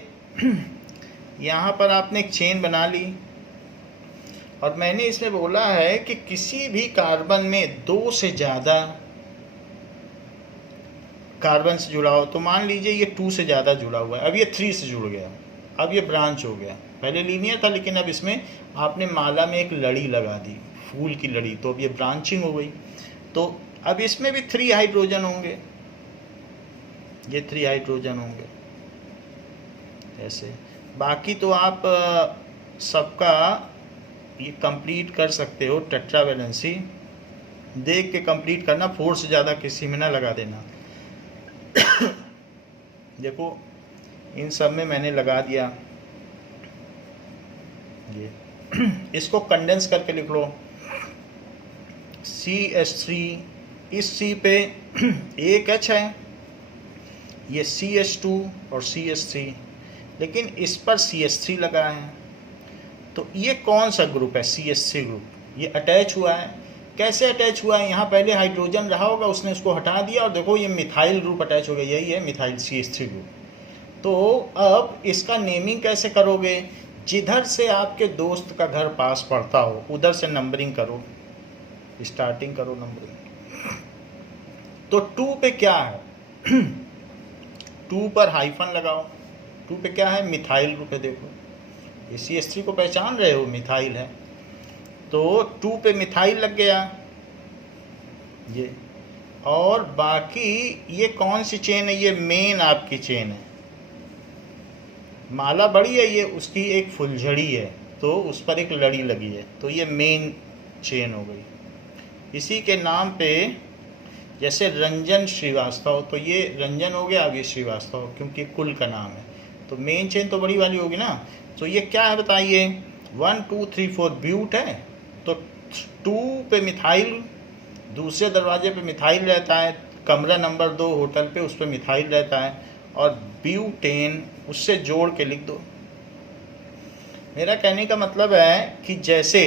यहाँ पर आपने एक चेन बना ली और मैंने इसमें बोला है कि किसी भी कार्बन में 2 से ज़्यादा कार्बन से जुड़ा हो, तो मान लीजिए ये 2 से ज़्यादा जुड़ा हुआ है, अब ये 3 से जुड़ गया, अब ये ब्रांच हो गया। पहले लीनियर था, लेकिन अब इसमें आपने माला में एक लड़ी लगा दी, फूल की लड़ी, तो अब ये ब्रांचिंग हो गई। तो अब इसमें भी 3 हाइड्रोजन होंगे, ये 3 हाइड्रोजन होंगे ऐसे। बाकी तो आप सबका ये कंप्लीट कर सकते हो, टेट्रा वैलेंसी देख के कंप्लीट करना, 4 से ज़्यादा किसी में ना लगा देना। देखो इन सब में मैंने लगा दिया, ये इसको कंडेंस करके लिख लो। CH3, इस C पे एक H है, ये CH2 और CH3, लेकिन इस पर CH3 लगा है। तो ये कौन सा ग्रुप है? CH3 group. ये अटैच हुआ है, कैसे अटैच हुआ है? यहाँ पहले हाइड्रोजन रहा होगा, उसने उसको हटा दिया और देखो ये मिथाइल ग्रुप अटैच हो गया, यही है मिथाइल CH3 ग्रुप। तो अब इसका नेमिंग कैसे करोगे? जिधर से आपके दोस्त का घर पास पड़ता हो उधर से नंबरिंग करो, स्टार्टिंग करो नंबरिंग। तो 2 पे क्या है? 2 पर हाइफन लगाओ। 2 पे क्या है? मिथाइल ग्रुप है। देखो ये CH3 को पहचान रहे हो, मिथाइल है, तो 2 पे मिथाइल लग गया ये। और बाकी ये कौन सी चेन है? ये मेन आपकी चेन है। माला बड़ी है ये, उसकी एक फुलझड़ी है, तो उस पर एक लड़ी लगी है, तो ये मेन चेन हो गई। इसी के नाम पे जैसे रंजन श्रीवास्तव, तो ये रंजन हो गया, आगे श्रीवास्तव, क्योंकि कुल का नाम है, तो मेन चेन तो बड़ी वाली होगी ना। तो ये क्या है बताइए? 1 2 3 4 ब्यूट है, तो 2 पे मिथाइल, दूसरे दरवाजे पे मिथाइल रहता है, कमरा नंबर 2 होटल पे, उस पर मिथाइल रहता है, और ब्यूटेन उससे जोड़ के लिख दो। मेरा कहने का मतलब है कि जैसे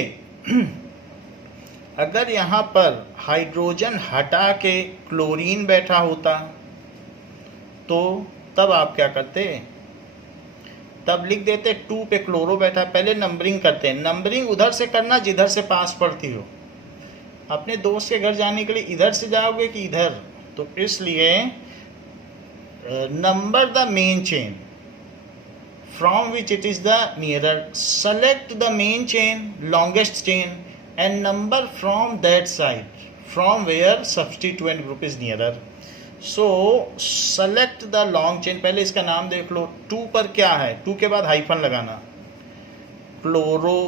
अगर यहाँ पर हाइड्रोजन हटा के क्लोरीन बैठा होता तो तब आप क्या करते? तब लिख देते 2 पे क्लोरो बैठा। पहले नंबरिंग करते हैं। नंबरिंग उधर से करना जिधर से पास पड़ती हो। अपने दोस्त के घर जाने के लिए इधर से जाओगे कि इधर, तो इसलिए number the main chain from which it is the nearer, select the main chain, longest chain, and number from that side from where substituent group is nearer. So select the long chain। पहले इसका नाम देख लो। 2 पर क्या है? 2 के बाद hyphen लगाना, क्लोरो,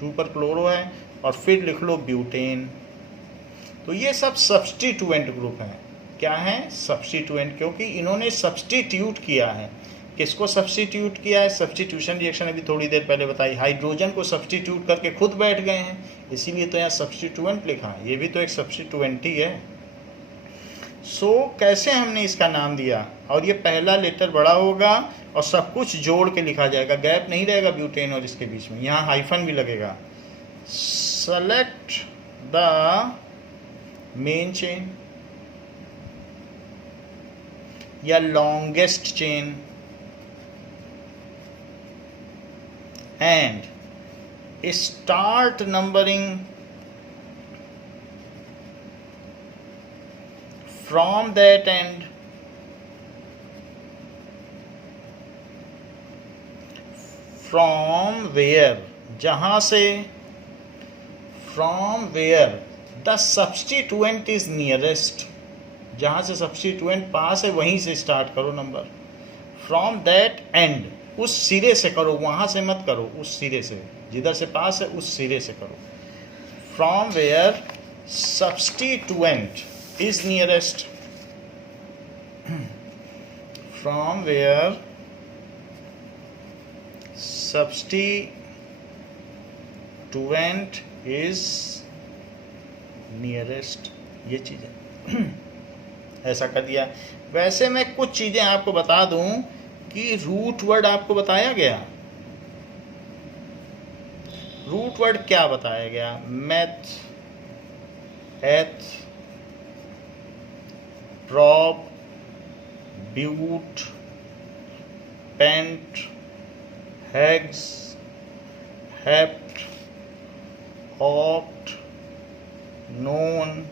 2 पर क्लोरो है, और फिर लिख लो ब्यूटेन। तो ये सब सब्स्टिट्यूएंट ग्रुप हैं। क्या है? सब्स्टिट्यूएंट, क्योंकि इन्होंने सब्स्टिट्यूट किया है। किसको सब्स्टिट्यूट किया है? सब्स्टिट्यूशन रिएक्शन अभी थोड़ी देर पहले बताई। हाइड्रोजन को सब्स्टिट्यूट करके खुद बैठ गए हैं, इसीलिए तो यहाँ सब्स्टिट्यूएंट लिखा है। ये भी तो एक सब्स्टिट्यूएंट ही है। सो कैसे हमने इसका नाम दिया? और ये पहला लेटर बड़ा होगा और सब कुछ जोड़ के लिखा जाएगा, गैप नहीं रहेगा ब्यूटेन और इसके बीच में। यहाँ हाइफन भी लगेगा। सेलेक्ट द मेन चेन या longest chain and start numbering from that end from where, जहां से, from where the substituent is nearest, जहाँ से सब्स्टिट्यूएंट पास है वहीं से स्टार्ट करो नंबर। फ्रॉम दैट एंड, उस सिरे से करो, वहाँ से मत करो, उस सिरे से, जिधर से पास है उस सिरे से करो। From where substituent is nearest, from where substituent is nearest, ये चीज़ें ऐसा कर दिया। वैसे मैं कुछ चीज़ें आपको बता दूं कि रूट वर्ड आपको बताया गया। रूट वर्ड क्या बताया गया? Meth, eth, prop, but, pent, hex, hept, oct, non,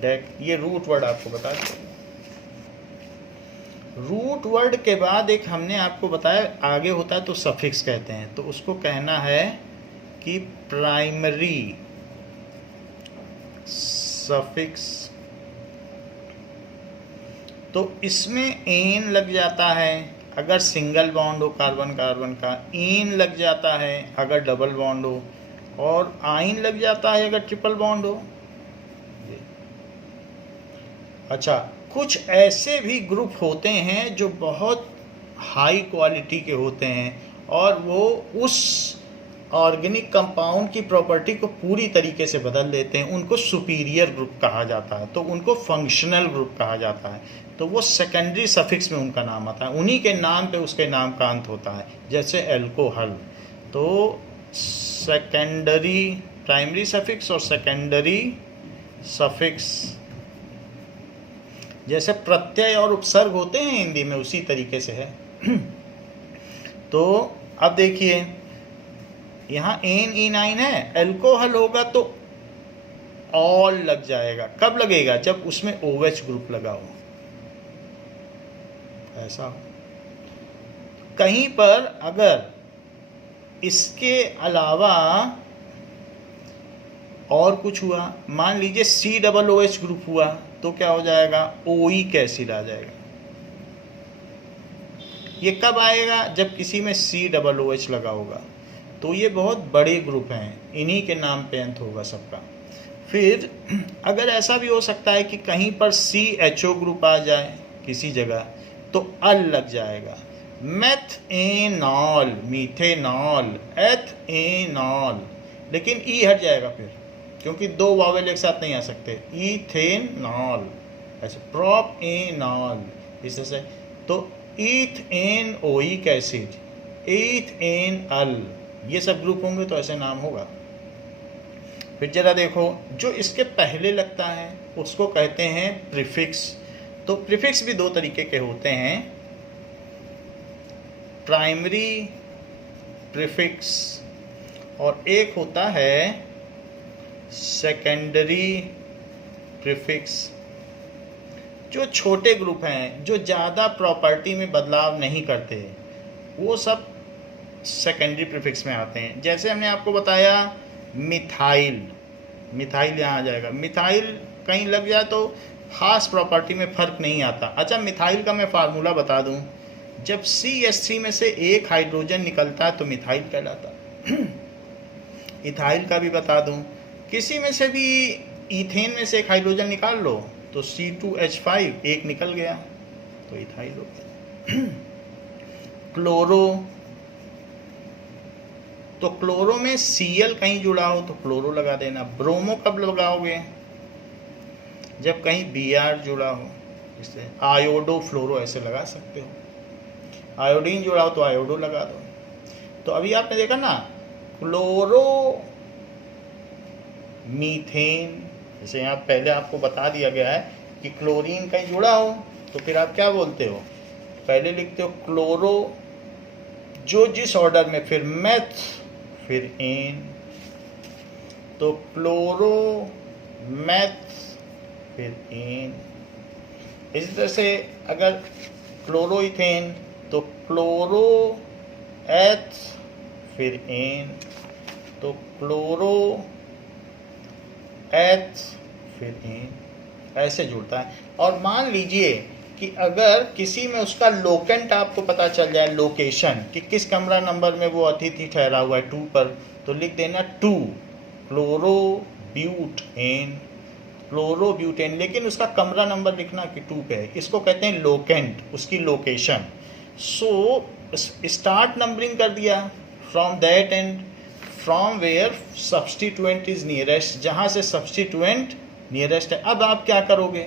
dec, ये रूट वर्ड आपको बता दें। रूट वर्ड के बाद एक हमने आपको बताया आगे होता है तो सफिक्स कहते हैं, तो उसको कहना है कि प्राइमरी सफिक्स। तो इसमें एन लग जाता है अगर सिंगल बॉन्ड हो कार्बन कार्बन का, इन लग जाता है अगर डबल बॉन्ड हो, और आइन लग जाता है अगर ट्रिपल बॉन्ड हो। अच्छा, कुछ ऐसे भी ग्रुप होते हैं जो बहुत हाई क्वालिटी के होते हैं और वो उस ऑर्गेनिक कंपाउंड की प्रॉपर्टी को पूरी तरीके से बदल देते हैं, उनको सुपीरियर ग्रुप कहा जाता है, तो उनको फंक्शनल ग्रुप कहा जाता है। तो वो सेकेंडरी सफिक्स में उनका नाम आता है, उन्हीं के नाम पे उसके नाम का अंत होता है। जैसे एल्कोहल, तो सेकेंडरी, प्राइमरी सफिक्स और सेकेंडरी सफिक्स। जैसे प्रत्यय और उपसर्ग होते हैं हिंदी में, उसी तरीके से है। तो अब देखिए यहाँ एन इनाइन है, एल्कोहल होगा तो ऑल लग जाएगा। कब लगेगा? जब उसमें OH ग्रुप लगा हो। ऐसा हो। कहीं पर अगर इसके अलावा और कुछ हुआ, मान लीजिए COOH ग्रुप हुआ, तो क्या हो जाएगा, ओइक एसिड आ जाएगा। ये कब आएगा, जब किसी में COOH लगा होगा। तो ये बहुत बड़े ग्रुप हैं, इन्हीं के नाम पे अंत होगा सबका। फिर अगर ऐसा भी हो सकता है कि कहीं पर CHO ग्रुप आ जाए किसी जगह, तो अल लग जाएगा। मेथेनॉल, मीथेनॉल, एथेनॉल, लेकिन ई हट जाएगा फिर, क्योंकि दो वावेल एक साथ नहीं आ सकते। इथेनॉल, ऐसे प्रोपेनॉल, इस तरह से। तो इथेनोइक एसिड, इथेनॉल, ये सब ग्रुप होंगे तो ऐसे नाम होगा। फिर जरा देखो, जो इसके पहले लगता है उसको कहते हैं प्रीफिक्स। तो प्रीफिक्स भी दो तरीके के होते हैं, प्राइमरी प्रीफिक्स और एक होता है सेकेंडरी प्रीफिक्स। जो छोटे ग्रुप हैं, जो ज़्यादा प्रॉपर्टी में बदलाव नहीं करते, वो सब सेकेंडरी प्रीफिक्स में आते हैं। जैसे हमने आपको बताया मिथाइल, मिथाइल यहाँ आ जाएगा। मिथाइल कहीं लग जाए तो खास प्रॉपर्टी में फ़र्क नहीं आता। अच्छा, मिथाइल का मैं फार्मूला बता दूं, जब CH3 में से एक हाइड्रोजन निकलता है तो मिथाइल कहलाता है। इथाइल का भी बता दूं, किसी में से भी इथेन में से एक हाइड्रोजन निकाल लो तो C2H5 एक निकल गया तो इथाइल हो गया। क्लोरो, तो क्लोरो में Cl कहीं जुड़ा हो तो क्लोरो लगा देना। ब्रोमो कब लगाओगे, जब कहीं Br जुड़ा हो, इससे आयोडो फ्लोरो ऐसे लगा सकते हो। आयोडीन जुड़ा हो तो आयोडो लगा दो। तो अभी आपने देखा ना, क्लोरो मीथेन, जैसे यहाँ पहले आपको बता दिया गया है कि क्लोरीन कहीं जुड़ा हो तो फिर आप क्या बोलते हो, पहले लिखते हो क्लोरो, जो जिस ऑर्डर में, फिर मेथ, फिर एन। तो क्लोरो मेथ फिर एन। इसी तरह से अगर क्लोरोइथेन तो क्लोरो एथ फिर एन, तो क्लोरो एथ फिर एन, ऐसे जुड़ता है। और मान लीजिए कि अगर किसी में उसका लोकेंट आपको पता चल जाए, लोकेशन, कि किस कमरा नंबर में वो अतिथि ठहरा हुआ है 2 पर, तो लिख देना 2 क्लोरोब्यूटेन, क्लोरोब्यूटेन, लेकिन उसका कमरा नंबर लिखना कि 2 पे है। इसको कहते हैं लोकेंट, उसकी लोकेशन। सो स्टार्ट नंबरिंग कर दिया from that end, from where substituent is nearest, जहाँ से सब्स्टिट्यूएंट नियरेस्ट है। अब आप क्या करोगे,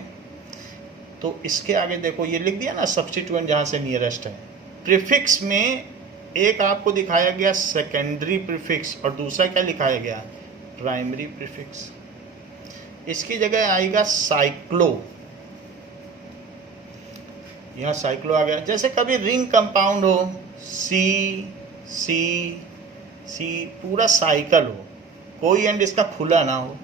तो इसके आगे देखो ये लिख दिया ना, सब्स्टिट्यूएंट जहाँ से नियरेस्ट है। प्रीफिक्स में एक आपको दिखाया गया सेकेंडरी प्रीफिक्स और दूसरा क्या लिखाया गया, प्राइमरी प्रीफिक्स। इसकी जगह आएगा साइक्लो, यहाँ साइक्लो आ गया। जैसे कभी रिंग कंपाउंड हो, सी सी सी, पूरा साइकिल हो, कोई एंड इसका खुला ना हो,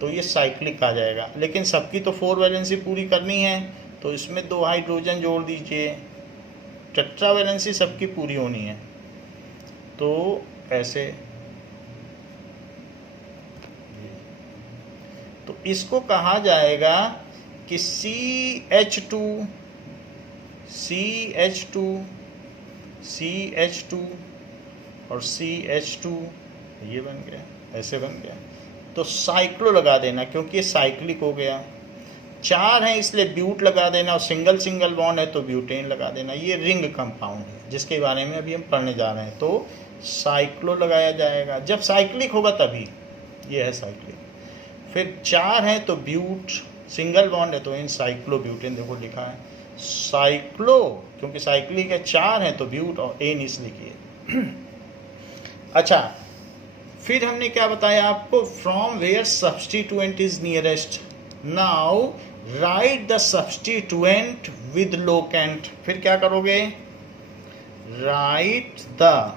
तो ये साइक्लिक आ जाएगा। लेकिन सबकी तो 4 वैलेंसी पूरी करनी है, तो इसमें 2 हाइड्रोजन जोड़ दीजिए, टेट्रा वैलेंसी सबकी पूरी होनी है, तो ऐसे। तो इसको कहा जाएगा कि CH2 CH2 CH2 और CH2, ये बन गया, ऐसे बन गया। तो साइक्लो लगा देना क्योंकि ये साइक्लिक हो गया। 4 है इसलिए ब्यूट लगा देना, और सिंगल सिंगल बॉन्ड है तो ब्यूटेन लगा देना। ये रिंग कंपाउंड है जिसके बारे में अभी हम पढ़ने जा रहे हैं, तो साइक्लो लगाया जाएगा। जब साइक्लिक होगा तभी, ये है साइक्लिक। फिर 4 है तो ब्यूट, सिंगल बॉन्ड है तो इन साइक्लो ब्यूटेन, देखो लिखा है साइक्लो, क्योंकि साइक्लिक है। 4 है तो ब्यूट और एन इस लिखिए। अच्छा, फिर हमने क्या बताया आपको, from where substituent is nearest. Now write the substituent with locant. फिर क्या करोगे, write the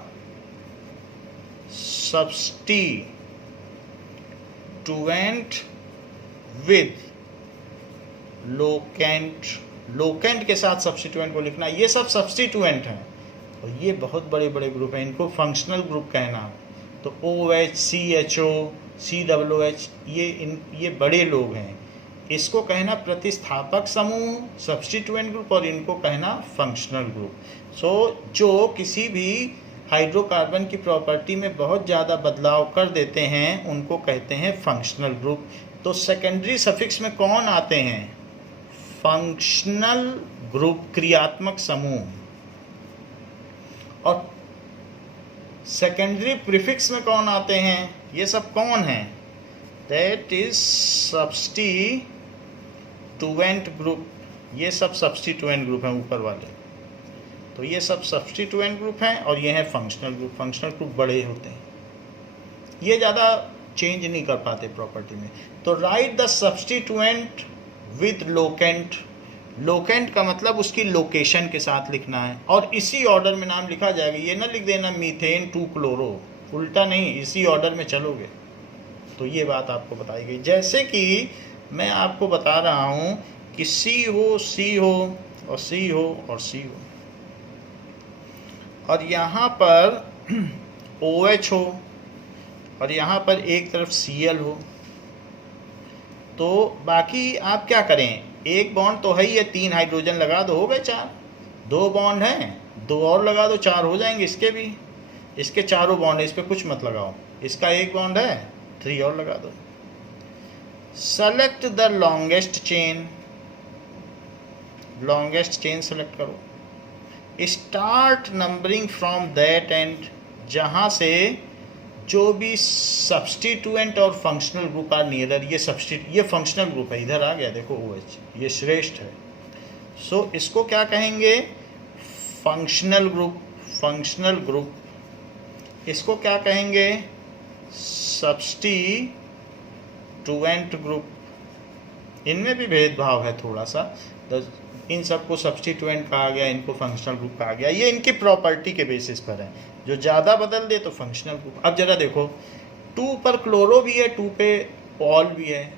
substituent with locant. Locant के साथ सब्स्टिट्यूएंट को लिखना, ये सब सब्स्टिट्यूएंट हैं। और ये बहुत बड़े बड़े ग्रुप हैं, इनको फंक्शनल ग्रुप कहना। तो OH, CHO, COOH ये बड़े लोग हैं। इसको कहना प्रतिस्थापक समूह, सब्स्टिट्यूएंट ग्रुप, और इनको कहना फंक्शनल ग्रुप। सो जो किसी भी हाइड्रोकार्बन की प्रॉपर्टी में बहुत ज़्यादा बदलाव कर देते हैं उनको कहते हैं फंक्शनल ग्रुप। तो सेकेंडरी सफिक्स में कौन आते हैं? फंक्शनल ग्रुप, क्रियात्मक समूह। और सेकेंडरी प्रीफिक्स में कौन आते हैं? ये सब कौन हैं? That is substituent group. ये सब सब्स्टिट्यूएंट ग्रुप हैं ऊपर वाले। तो ये सब सब्स्टिट्यूएंट ग्रुप हैं और ये हैं फंक्शनल ग्रुप। फंक्शनल ग्रुप बड़े होते हैं, ये ज़्यादा चेंज नहीं कर पाते प्रॉपर्टी में। तो right the substituent with locant. Locant का मतलब उसकी लोकेशन के साथ लिखना है और इसी ऑर्डर में नाम लिखा जाएगा। ये ना लिख देना मीथेन 2 क्लोरो, उल्टा नहीं, इसी ऑर्डर में चलोगे। तो ये बात आपको बताई गई। जैसे कि मैं आपको बता रहा हूँ कि C हो, C हो और C हो और C हो, और यहाँ पर OH हो और यहाँ पर एक तरफ Cl हो। तो बाकी आप क्या करें, एक बॉन्ड तो है ही है, 3 हाइड्रोजन लगा दो, हो गए 4। 2 बॉन्ड हैं, 2 और लगा दो, 4 हो जाएंगे। इसके भी, इसके चारों बॉन्ड है, इस पर कुछ मत लगाओ। इसका एक बॉन्ड है, 3 और लगा दो। Select the longest chain. Longest chain select करो। Start numbering from that end, जहाँ से जो भी सब्स्टिट्यूएंट और फंक्शनल ग्रुप आर नियरर। ये फंक्शनल ग्रुप है, इधर आ गया देखो OH, ये श्रेष्ठ है। सो इसको क्या कहेंगे? Functional group. Functional group. इसको क्या कहेंगे? Substituent group. इनमें भी भेदभाव है थोड़ा सा, इन सबको सब्स्टिट्यूएंट कहा गया, इनको फंक्शनल ग्रुप कहा गया। ये इनकी प्रॉपर्टी के बेसिस पर है, जो ज़्यादा बदल दे तो फंक्शनल ग्रुप। अब जरा देखो, 2 पर क्लोरो भी है, 2 पे ऑल भी है।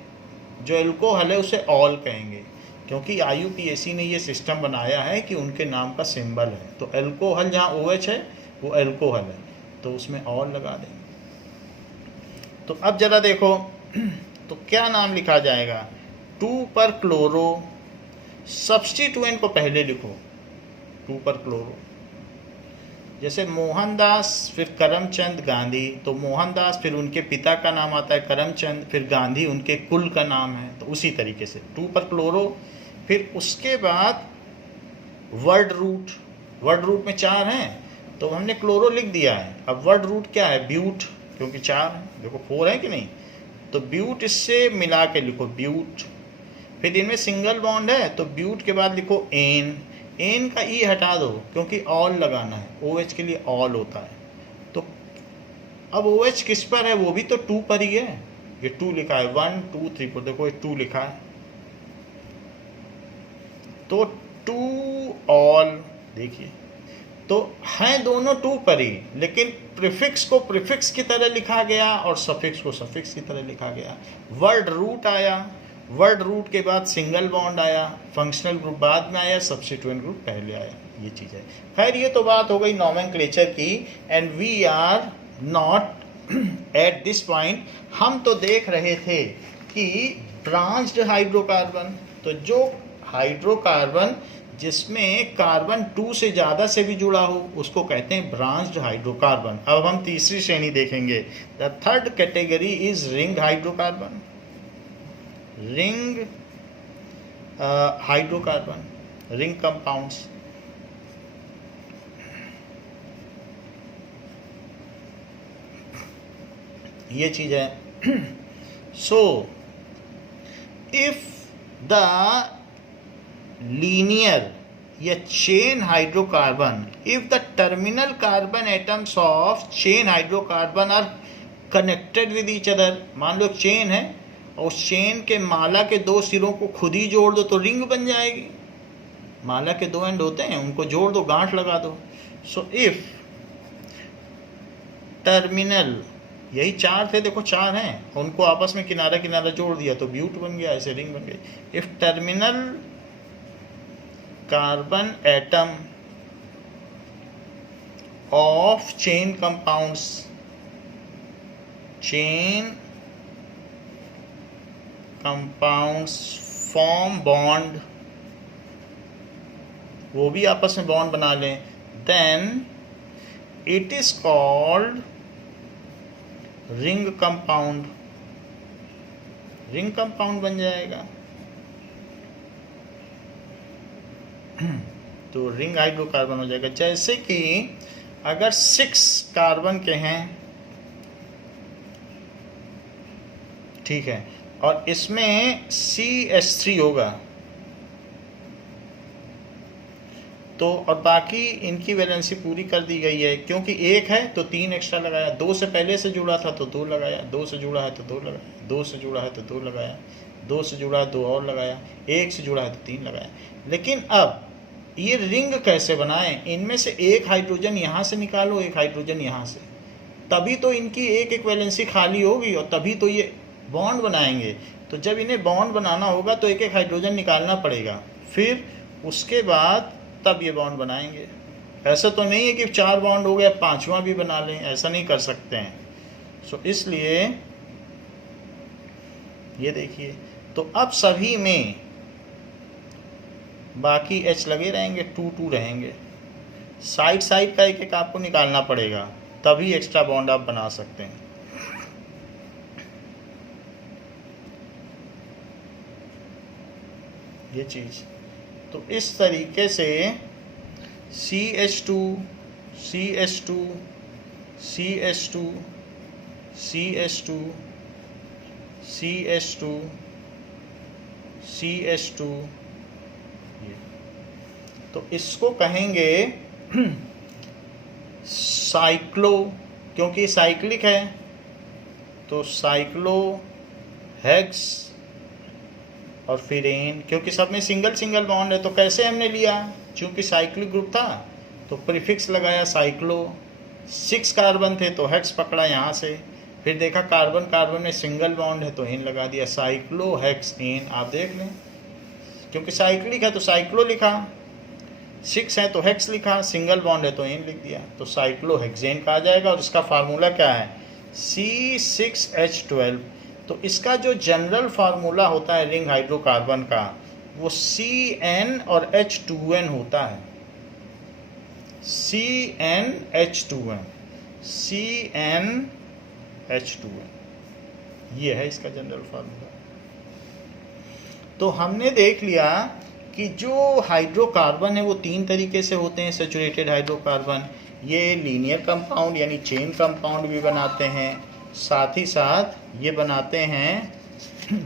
जो एल्कोहल है उसे ऑल कहेंगे, क्योंकि IUPAC ने ये सिस्टम बनाया है कि उनके नाम का सिंबल है। तो एल्कोहल जहाँ OH है वो एल्कोहल है, तो उसमें ऑल लगा देंगे। तो अब जरा देखो, तो क्या नाम लिखा जाएगा? 2 पर क्लोरो, सब्स्टिट्यूएंट को पहले लिखो, 2 पर क्लोरो। जैसे मोहनदास, फिर करमचंद गांधी, तो मोहनदास फिर उनके पिता का नाम आता है करमचंद, फिर गांधी उनके कुल का नाम है। तो उसी तरीके से 2 पर क्लोरो। फिर उसके बाद वर्ड रूट। वर्ड रूट में 4 हैं, तो हमने क्लोरो लिख दिया है। अब वर्ड रूट क्या है? ब्यूट, क्योंकि 4 है, देखो 4 है कि नहीं। तो ब्यूट इससे मिला के लिखो, ब्यूट। फिर इनमें सिंगल बॉन्ड है, तो ब्यूट के बाद लिखो एन। एन का ई हटा दो, क्योंकि ऑल लगाना है, OH के लिए ऑल होता है। तो अब OH किस पर है? वो भी तो 2 पर ही है। ये 2 लिखा है, 1 2 3 पर, देखो ये 2 लिखा है। तो 2 ऑल, देखिए तो हैं दोनों 2 पर ही, लेकिन प्रीफिक्स को प्रीफिक्स की तरह लिखा गया और सफिक्स को सफिक्स की तरह लिखा गया। वर्ड रूट आया, वर्ड रूट के बाद सिंगल बॉन्ड आया, फंक्शनल ग्रुप बाद में आया, सब्स्टिट्यूएंट ग्रुप पहले आया। ये चीज़ है। खैर ये तो बात हो गई नोमेनक्लेचर की। And we are not at this point, हम तो देख रहे थे कि ब्रांच्ड हाइड्रोकार्बन, तो जो हाइड्रोकार्बन जिसमें कार्बन 2 से ज़्यादा से भी जुड़ा हो उसको कहते हैं ब्रांच्ड हाइड्रोकार्बन। अब हम तीसरी श्रेणी देखेंगे। The third category is ring hydrocarbon. Ring hydrocarbon, ring compounds. ये चीज है। सो इफ द लीनियर या chain hydrocarbon, if the terminal carbon atoms of chain hydrocarbon are connected with each other, मान लो चेन है और उस चेन के माला के 2 सिरों को खुद ही जोड़ दो तो रिंग बन जाएगी। माला के 2 एंड होते हैं, उनको जोड़ दो, गांठ लगा दो। सो इफ टर्मिनल, यही 4 थे, देखो 4 हैं, उनको आपस में किनारा किनारा जोड़ दिया तो ब्यूट बन गया, ऐसे रिंग बन गई। If terminal carbon atom of chain compounds form bond, वो भी आपस में बॉन्ड बना लें, then it is called ring compound. Ring compound बन जाएगा। तो रिंग हाइड्रोकार्बन हो जाएगा। जैसे कि अगर 6 कार्बन के हैं, ठीक है, और इसमें CH3 होगा, तो और बाकी इनकी वैलेंसी पूरी कर दी गई है, क्योंकि 1 है तो 3 एक्स्ट्रा लगाया, 2 से पहले से जुड़ा था तो 2 लगाया, 2 से जुड़ा है तो 2 लगाया, 2 से जुड़ा है तो 2 लगाया, 2 से जुड़ा है 2 और लगाया, 1 से जुड़ा है तो 3 लगाया। लेकिन अब ये रिंग कैसे बनाएं? इनमें से एक हाइड्रोजन यहाँ से निकालो, एक हाइड्रोजन यहाँ से, तभी तो इनकी एक एक वैलेंसी खाली होगी और तभी तो ये बॉन्ड बनाएंगे। तो जब इन्हें बॉन्ड बनाना होगा तो एक एक हाइड्रोजन निकालना पड़ेगा, फिर उसके बाद तब ये बॉन्ड बनाएंगे। ऐसा तो नहीं है कि 4 बॉन्ड हो गया 5वां भी बना लें, ऐसा नहीं कर सकते हैं। सो इसलिए ये देखिए, तो अब सभी में बाकी H लगे रहेंगे, 2 रहेंगे, साइड साइड का एक एक आपको निकालना पड़ेगा, तभी एक्स्ट्रा बॉन्ड आप बना सकते हैं। ये चीज़ तो इस तरीके से CH2 CH2 CH2 CH2 CH2 CH2, तो इसको कहेंगे साइक्लो, क्योंकि साइक्लिक है, तो साइक्लो हेक्स और फिर एन, क्योंकि सब में सिंगल सिंगल बॉन्ड है। तो कैसे हमने लिया, चूंकि साइक्लिक ग्रुप था तो प्रीफिक्स लगाया साइक्लो, 6 कार्बन थे तो हेक्स पकड़ा यहाँ से, फिर देखा कार्बन कार्बन में सिंगल बॉन्ड है तो एन लगा दिया, साइक्लो हेक्स एन। आप देख लें, क्योंकि साइक्लिक है तो साइक्लो लिखा, 6 है तो हेक्स लिखा, सिंगल बॉन्ड है तो एन लिख दिया, तो साइक्लो हेक्सेन कहा जाएगा। और इसका फार्मूला क्या है, C6H12। तो इसका जो जनरल फार्मूला होता है रिंग हाइड्रोकार्बन का, वो CN और H2N होता है, CnH2n, CnH2n, ये है इसका जनरल फार्मूला। तो हमने देख लिया कि जो हाइड्रोकार्बन है वो 3 तरीके से होते हैं सैचुरेटेड हाइड्रोकार्बन। ये लीनियर कंपाउंड यानी चेन कंपाउंड भी बनाते हैं, साथ ही साथ ये बनाते हैं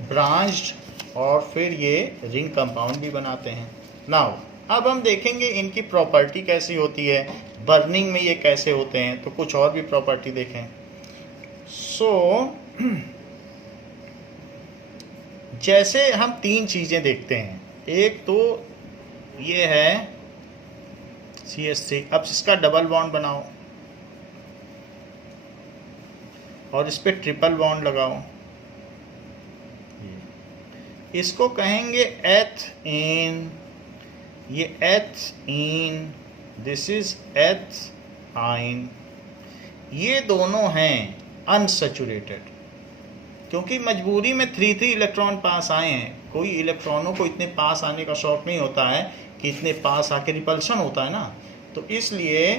ब्रांच्ड, और फिर ये रिंग कंपाउंड भी बनाते हैं। नाउ अब हम देखेंगे इनकी प्रॉपर्टी कैसी होती है, बर्निंग में ये कैसे होते हैं, तो कुछ और भी प्रॉपर्टी देखें। जैसे हम 3 चीज़ें देखते हैं, एक तो ये है CH3, अब इसका डबल बॉन्ड बनाओ और इस पे ट्रिपल बॉन्ड लगाओ, इसको कहेंगे एथेन, ये एथीन, दिस इज एथाइन। ये दोनों हैं अनसैचुरेटेड, क्योंकि मजबूरी में 3 इलेक्ट्रॉन पास आए हैं। कोई इलेक्ट्रॉनों को इतने पास आने का शौक नहीं होता है कि इतने पास आके रिपल्शन होता है ना, तो इसलिए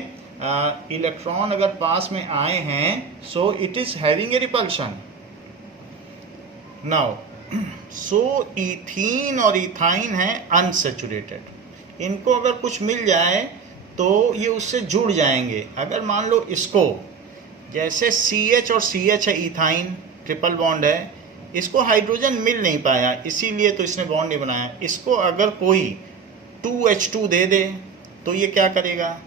इलेक्ट्रॉन अगर पास में आए हैं सो it is having a repulsion. Now so ethene और इथाइन है अनसैचुरेटेड, इनको अगर कुछ मिल जाए तो ये उससे जुड़ जाएंगे। अगर मान लो इसको, जैसे CH और CH है, इथाइन ट्रिपल बॉन्ड है, इसको हाइड्रोजन मिल नहीं पाया इसीलिए तो इसने बॉन्ड नहीं बनाया। इसको अगर कोई 2H2 दे दे तो ये क्या करेगा,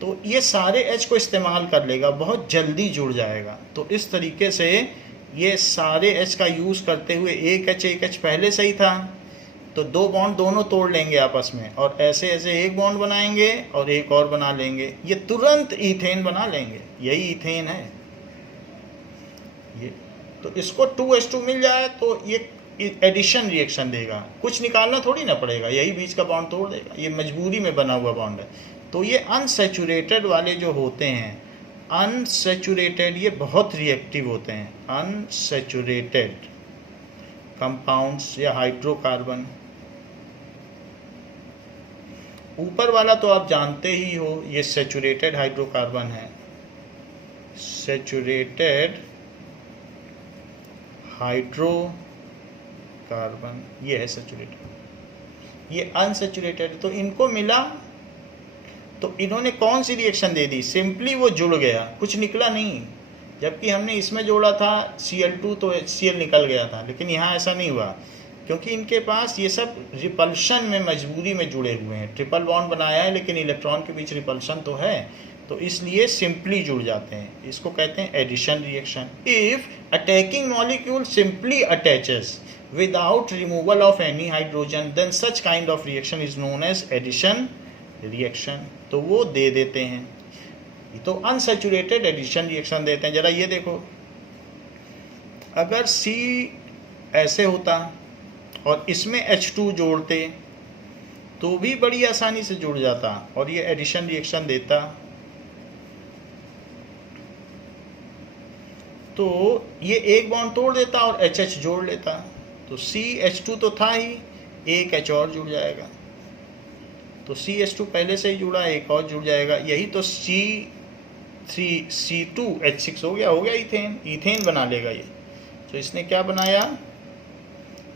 तो ये सारे H को इस्तेमाल कर लेगा, बहुत जल्दी जुड़ जाएगा। तो इस तरीके से ये सारे H का यूज़ करते हुए एक H पहले से ही था तो 2 बॉन्ड दोनों तोड़ लेंगे आपस में, और ऐसे ऐसे एक बॉन्ड बनाएंगे और एक और बना लेंगे, ये तुरंत ईथेन बना लेंगे। यही ईथेन है ये। तो इसको 2H2 मिल जाए तो ये एडिशन रिएक्शन देगा, कुछ निकालना थोड़ी ना पड़ेगा, यही बीच का बॉन्ड तोड़ देगा, ये मजबूरी में बना हुआ बॉन्ड है। तो ये अनसैचुरेटेड वाले जो होते हैं, अनसैचुरेटेड, ये बहुत रिएक्टिव होते हैं। अनसैचुरेटेड कंपाउंड्स या हाइड्रोकार्बन, ऊपर वाला तो आप जानते ही हो, ये सैचुरेटेड हाइड्रोकार्बन है, सैचुरेटेड हाइड्रोकार्बन, ये है सैचुरेटेड। ये अनसैचुरेटेड, तो इनको मिला तो इन्होंने कौन सी रिएक्शन दे दी, सिंपली वो जुड़ गया, कुछ निकला नहीं। जबकि हमने इसमें जोड़ा था Cl2 तो HCl निकल गया था, लेकिन यहाँ ऐसा नहीं हुआ, क्योंकि इनके पास ये सब रिपल्शन में मजबूरी में जुड़े हुए हैं। ट्रिपल बॉन्ड बनाया है लेकिन इलेक्ट्रॉन के बीच रिपल्शन तो है, तो इसलिए सिंपली जुड़ जाते हैं। इसको कहते हैं addition reaction. If attacking molecule simply attaches without removal of any hydrogen, then such kind of reaction is known as addition reaction. तो वो दे देते हैं, तो अनसैचुरेटेड एडिशन रिएक्शन देते हैं। जरा ये देखो, अगर C ऐसे होता और इसमें H2 जोड़ते तो भी बड़ी आसानी से जुड़ जाता और ये एडिशन रिएक्शन देता। तो ये एक बॉन्ड तोड़ देता और HH जोड़ लेता, तो CH2 तो था ही, एक H और जुड़ जाएगा, तो CH2 पहले से ही जुड़ा, एक और जुड़ जाएगा, यही तो C2H6 हो गया इथेन, इथेन बना लेगा ये। तो इसने क्या बनाया,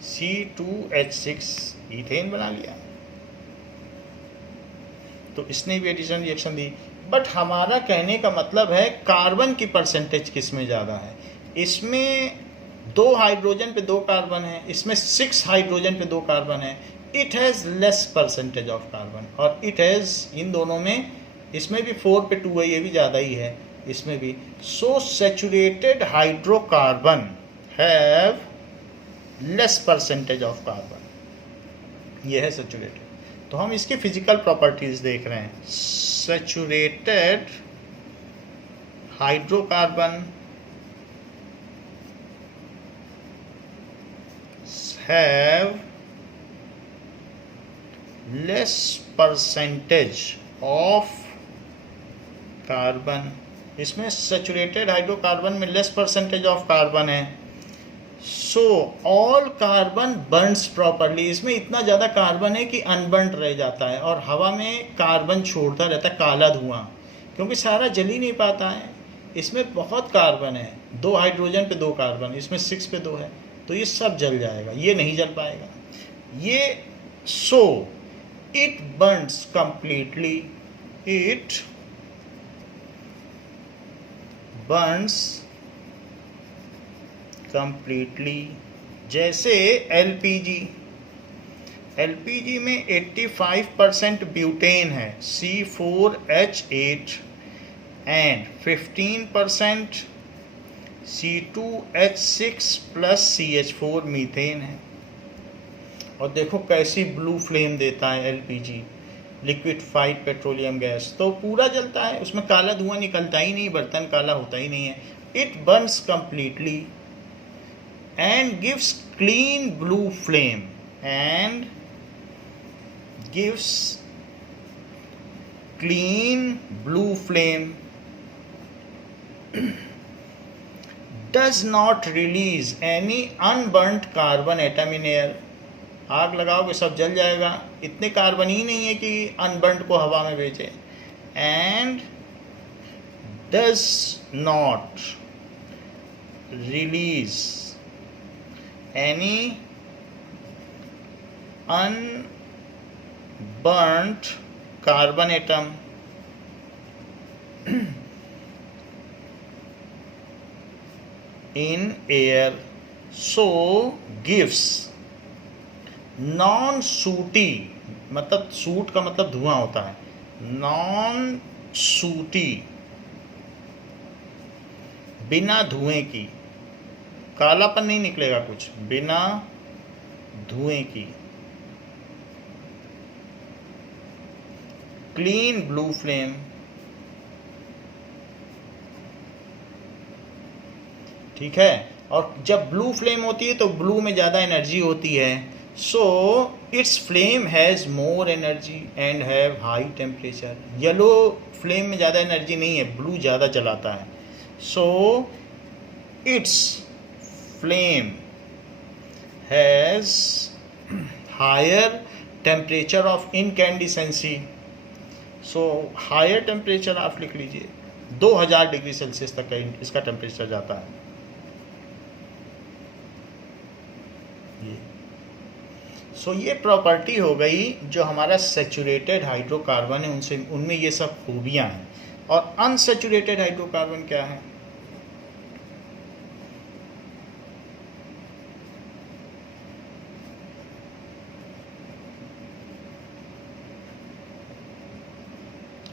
C2H6 इथेन बना लिया, तो इसने भी एडिशन रिएक्शन दी। बट हमारा कहने का मतलब है कार्बन की परसेंटेज किस में ज़्यादा है। इसमें 2 हाइड्रोजन पे 2 कार्बन है, इसमें 6 हाइड्रोजन पे 2 कार्बन है। It has less percentage of carbon, और इट हैज़, इन दोनों में, इसमें भी 4 पे 2 है, ये भी ज़्यादा ही है इसमें भी। सो saturated hydrocarbon have less percentage of carbon, ये है सैचुरेटेड। तो हम इसकी फिजिकल प्रॉपर्टीज देख रहे हैं। Saturated hydrocarbon have less percentage of carbon, इसमें सैचुरेटेड हाइड्रोकार्बन में लेस परसेंटेज ऑफ कार्बन है। So all carbon Burns properly, इसमें इतना ज़्यादा कार्बन है कि अनबर्न्ड रह जाता है और हवा में कार्बन छोड़ता रहता है, काला धुआं, क्योंकि सारा जल ही नहीं पाता है। इसमें बहुत कार्बन है, 2 हाइड्रोजन पे 2 कार्बन, इसमें 6 पे 2 है, तो ये सब जल जाएगा, ये नहीं जल पाएगा ये। So it Burns completely, it Burns completely. जैसे एलपीजी में 85% ब्यूटेन है, C4H8, and 15% C2H6 plus CH4 methane है। और देखो कैसी ब्लू फ्लेम देता है एलपीजी, लिक्विफाइड पेट्रोलियम गैस, तो पूरा जलता है, उसमें काला धुआं निकलता ही नहीं, बर्तन काला होता ही नहीं है। It Burns completely and gives clean blue flame, and gives clean blue flame, does not release any unburnt carbon atom in air। आग लगाओगे सब जल जाएगा, इतने कार्बन ही नहीं है कि अनबर्न्ड को हवा में भेजे। and does not release any unburnt carbon atom in air, so gives non-sooty, मतलब सूट का मतलब धुआं होता है, non-sooty, बिना धुएं की, कालापन नहीं निकलेगा कुछ, बिना धुएं की, क्लीन ब्लू फ्लेम। ठीक है, और जब ब्लू फ्लेम होती है तो ब्लू में ज़्यादा एनर्जी होती है, so it's flame has more energy and have high temperature. Yellow flame में ज़्यादा एनर्जी नहीं है, ब्लू ज़्यादा चलाता है, so it's flame has higher temperature of incandescence. So higher temperature आप लिख लीजिए, 2000 डिग्री सेल्सियस तक का इसका टेम्परेचर जाता है। सो ये प्रॉपर्टी हो गई जो हमारा सेचुरेटेड हाइड्रोकार्बन है, उनसे उनमें ये सब खूबियाँ हैं। और अनसेचुरेटेड हाइड्रोकार्बन क्या है?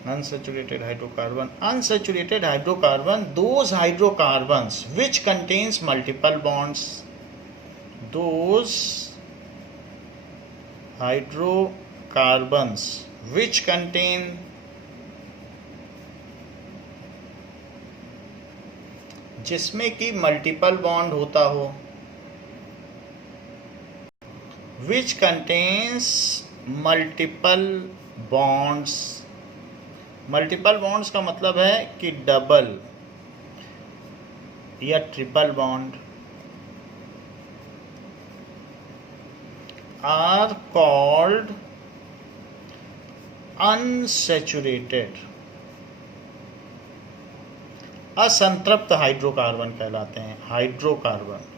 Unsaturated hydrocarbon, those hydrocarbons which contains multiple bonds, those hydrocarbons which contain जिसमें कि मल्टीपल बॉन्ड होता हो, which contains multiple bonds। Multiple bonds का मतलब है कि डबल या triple bond are called unsaturated, असंतृप्त हाइड्रोकार्बन कहलाते हैं, हाइड्रोकार्बन।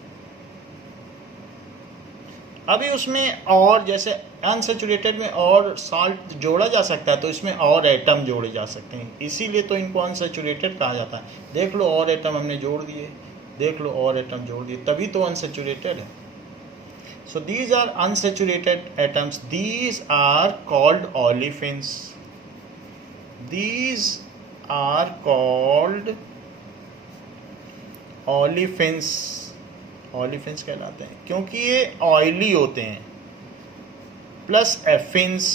अभी उसमें और जैसे अनसैचुरेटेड में और साल्ट जोड़ा जा सकता है, तो इसमें और एटम जोड़े जा सकते हैं, इसीलिए तो इनको अनसैचुरेटेड कहा जाता है। देख लो और एटम हमने जोड़ दिए, देख लो और एटम जोड़ दिए, तभी तो अनसैचुरेटेड है। So these are unsaturated atoms, these are called olefins, these are called olefins. Olefins कहलाते हैं क्योंकि ये ऑयली होते हैं, प्लस एफिन्स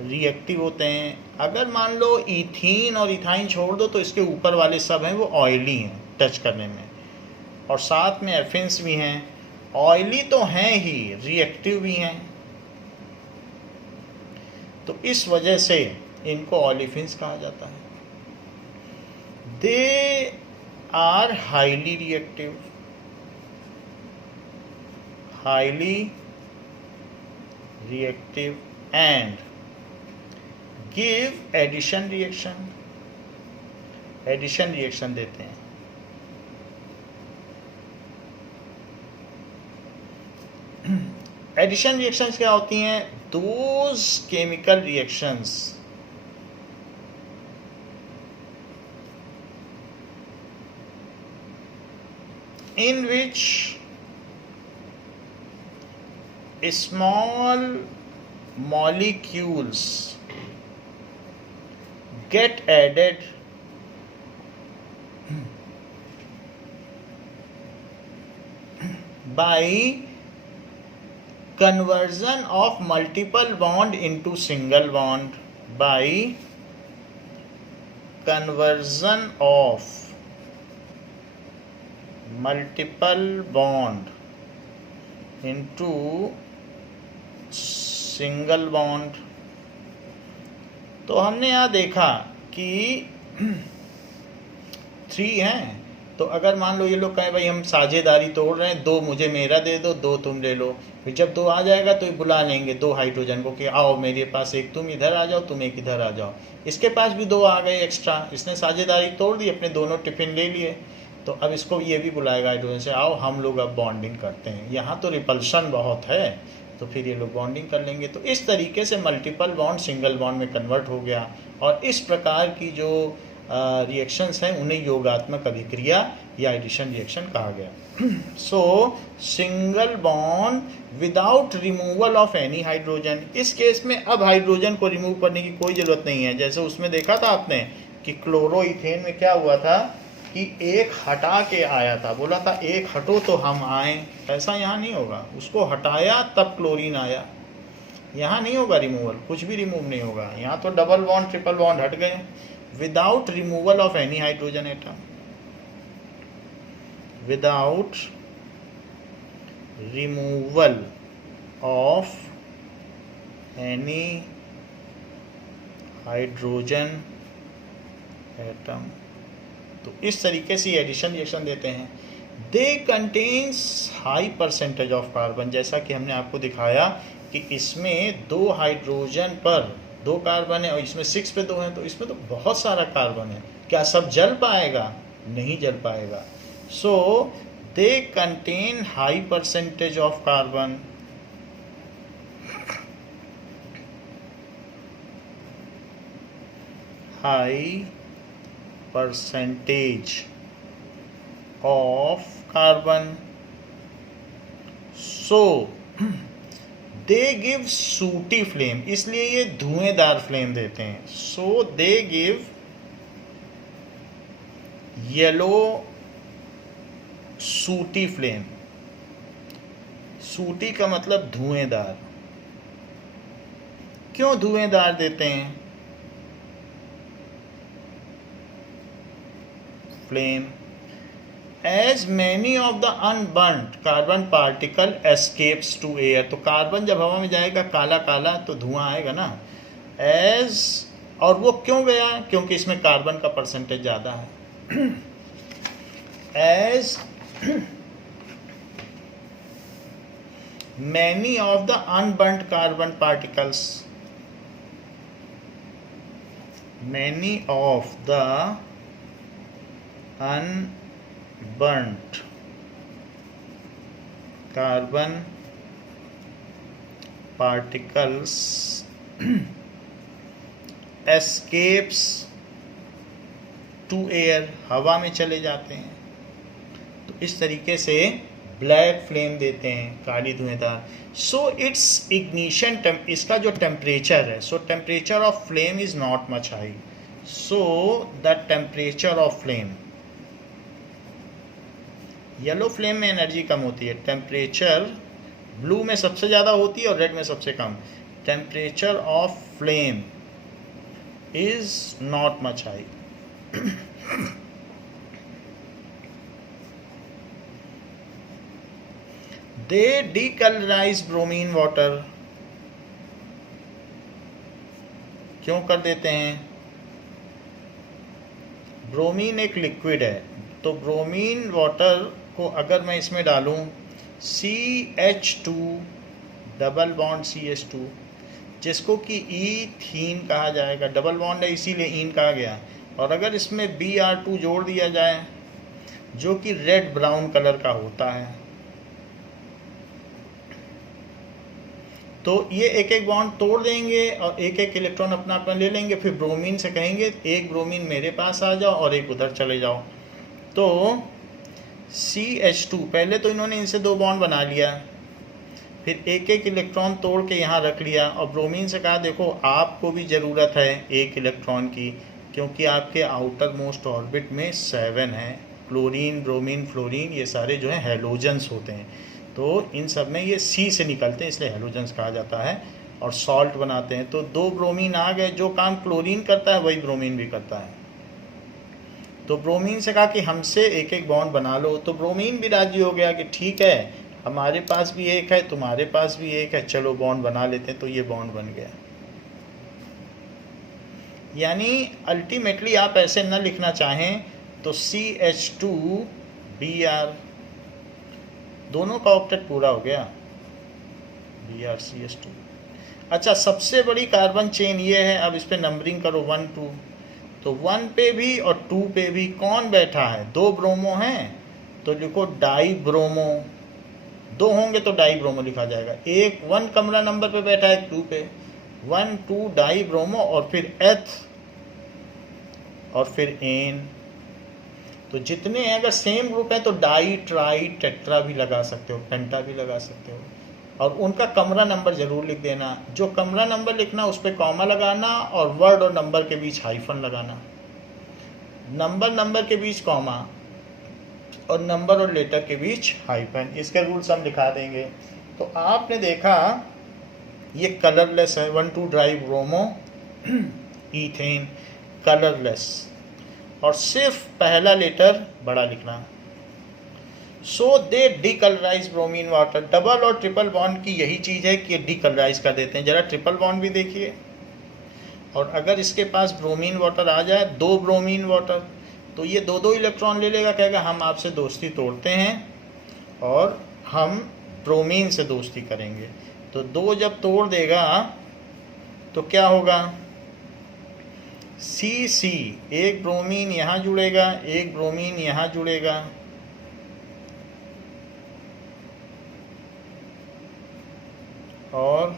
रिएक्टिव होते हैं। अगर मान लो इथीन और इथाइन छोड़ दो तो इसके ऊपर वाले सब हैं वो ऑयली हैं टच करने में, और साथ में एफिन्स भी हैं। ऑयली तो हैं ही, रिएक्टिव भी हैं, तो इस वजह से इनको ऑलिफिन्स कहा जाता है। They are highly reactive, highly reactive and give addition reaction, addition reaction देते हैं। एडिशन रिएक्शंस क्या होती हैं? Those chemical reactions in which small molecules get added by conversion of multiple bond into single bond, by conversion of multiple bond into single bond. तो हमने यहाँ देखा कि 3 हैं, तो अगर मान लो ये लोग कहें भाई हम साझेदारी तोड़ रहे हैं, 2 मुझे मेरा दे दो, 2 तुम ले लो, फिर जब 2 आ जाएगा तो बुला लेंगे 2 हाइड्रोजन को कि आओ मेरे पास, एक तुम इधर आ जाओ, तुम एक इधर आ जाओ। इसके पास भी 2 आ गए एक्स्ट्रा, इसने साझेदारी तोड़ दी, अपने दोनों टिफिन ले लिए, तो अब इसको ये भी बुलाएगा हाइड्रोजन से, आओ हम लोग अब बॉन्डिंग करते हैं। यहाँ तो रिपल्शन बहुत है, तो फिर ये लोग बॉन्डिंग कर लेंगे। तो इस तरीके से मल्टीपल बॉन्ड सिंगल बॉन्ड में कन्वर्ट हो गया, और इस प्रकार की जो रिएक्शंस हैं उन्हें योगात्मक अभिक्रिया या एडिशन रिएक्शन कहा गया। सो single bond without removal of any hydrogen. इस केस में अब हाइड्रोजन को रिमूव करने की कोई ज़रूरत नहीं है। जैसे उसमें देखा था आपने कि क्लोरोइथेन में क्या हुआ था कि एक हटा के आया था, बोला था एक हटो तो हम आए, ऐसा यहाँ नहीं होगा। उसको हटाया तब क्लोरीन आया, यहाँ नहीं होगा रिमूवल, कुछ भी रिमूव नहीं होगा। यहाँ तो डबल बॉन्ड ट्रिपल बॉन्ड हट गए without removal of any hydrogen atom, without removal of any hydrogen atom. तो इस तरीके से एडिशन रिएक्शन देते हैं। They contains high percentage of carbon, जैसा कि हमने आपको दिखाया कि इसमें 2 हाइड्रोजन पर 2 कार्बन है और इसमें 6 पे 2 है, तो इसमें तो बहुत सारा कार्बन है। क्या सब जल पाएगा? नहीं जल पाएगा। So they contain high percentage of carbon, high percentage of carbon, so they give sooty flame, इसलिए ये धुएंदार फ्लेम देते हैं। So they give yellow sooty flame. Sooty का मतलब धुएंदार। क्यों धुएंदार देते हैं? Flame as many of the unburned carbon particle escapes to air. तो कार्बन जब हवा में जाएगा काला काला तो धुआं आएगा ना। एज, और वो क्यों गया? क्योंकि इसमें कार्बन का परसेंटेज ज़्यादा है। As many of the unburned carbon particles, many of the unburned carbon particles escapes to air, हवा में चले जाते हैं। तो इस तरीके से ब्लैक फ्लेम देते हैं, काली धुएंदार। सो इट्स इग्निशन इसका जो टेम्परेचर है, सो temperature of flame is not much high. So the temperature of flame, yellow flame में एनर्जी कम होती है, टेम्परेचर ब्लू में सबसे ज़्यादा होती है और रेड में सबसे कम। Temperature of flame is not much high. They decolourise bromine water, क्यों कर देते हैं? ब्रोमीन एक लिक्विड है, तो ब्रोमीन वाटर को अगर मैं इसमें डालूं CH2 डबल बॉन्ड CH2, जिसको कि ईथीन कहा जाएगा, डबल बॉन्ड है इसीलिए ईन कहा गया। और अगर इसमें Br2 जोड़ दिया जाए जो कि रेड ब्राउन कलर का होता है, तो ये एक एक बॉन्ड तोड़ देंगे और एक एक इलेक्ट्रॉन अपना अपना ले लेंगे। फिर ब्रोमीन से कहेंगे एक ब्रोमीन मेरे पास आ जाओ और एक उधर चले जाओ। तो CH2, पहले तो इन्होंने इनसे 2 बॉन्ड बना लिया, फिर एक एक इलेक्ट्रॉन तोड़ के यहाँ रख लिया और ब्रोमीन से कहा देखो आपको भी ज़रूरत है एक इलेक्ट्रॉन की, क्योंकि आपके आउटर मोस्ट ऑर्बिट में 7 हैं। क्लोरीन, ब्रोमीन, फ्लोरीन, ये सारे जो हैं हैलोजेंस होते हैं। तो इन सब में ये C से निकलते हैं, इसलिए हैलोजेंस कहा जाता है, और सॉल्ट बनाते हैं। तो 2 ब्रोमीन आ गए, जो काम क्लोरीन करता है वही ब्रोमीन भी करता है। तो ब्रोमीन से कहा कि हमसे एक एक बॉन्ड बना लो, तो ब्रोमीन भी राजी हो गया कि ठीक है हमारे पास भी एक है, तुम्हारे पास भी एक है, चलो बॉन्ड बना लेते हैं। तो ये बॉन्ड बन गया। यानी अल्टीमेटली आप ऐसे न लिखना चाहें तो CH2Br, दोनों का ऑक्टेट पूरा हो गया, BrCH2। अच्छा, सबसे बड़ी कार्बन चेन ये है। अब इस पे नंबरिंग करो 1 2, तो 1 पे भी और 2 पे भी कौन बैठा है? 2 ब्रोमो हैं, तो लिखो डाई ब्रोमो। 2 होंगे तो डाई ब्रोमो लिखा जाएगा। एक 1 कमरा नंबर पे बैठा है 2 पे, 1 2 डाई ब्रोमो, और फिर एथ और फिर एन। तो जितने हैं अगर सेम ग्रुप है तो डाई, ट्राई, टेट्रा भी लगा सकते हो, पेंटा भी लगा सकते हो, और उनका कमरा नंबर जरूर लिख देना। जो कमरा नंबर लिखना उस पर कॉमा लगाना और वर्ड और नंबर के बीच हाइफन लगाना। नंबर के बीच कॉमा और नंबर और लेटर के बीच हाइफन। इसके रूल्स हम दिखा देंगे। तो आपने देखा ये कलरलेस है, 1 2 डाई ब्रोमो ईथेन, कलरलेस, और सिर्फ पहला लेटर बड़ा लिखना। सो दे डीकलराइज ब्रोमीन वाटर। डबल और ट्रिपल बॉन्ड की यही चीज़ है कि डीकलराइज कर देते हैं। ज़रा ट्रिपल बॉन्ड भी देखिए, और अगर इसके पास ब्रोमीन वाटर आ जाए, 2 ब्रोमीन वाटर, तो ये 2 इलेक्ट्रॉन ले लेगा, कहेगा हम आपसे दोस्ती तोड़ते हैं और हम ब्रोमीन से दोस्ती करेंगे। तो 2 जब तोड़ देगा तो क्या होगा, CC, एक ब्रोमीन यहाँ जुड़ेगा, एक ब्रोमीन यहाँ जुड़ेगा, और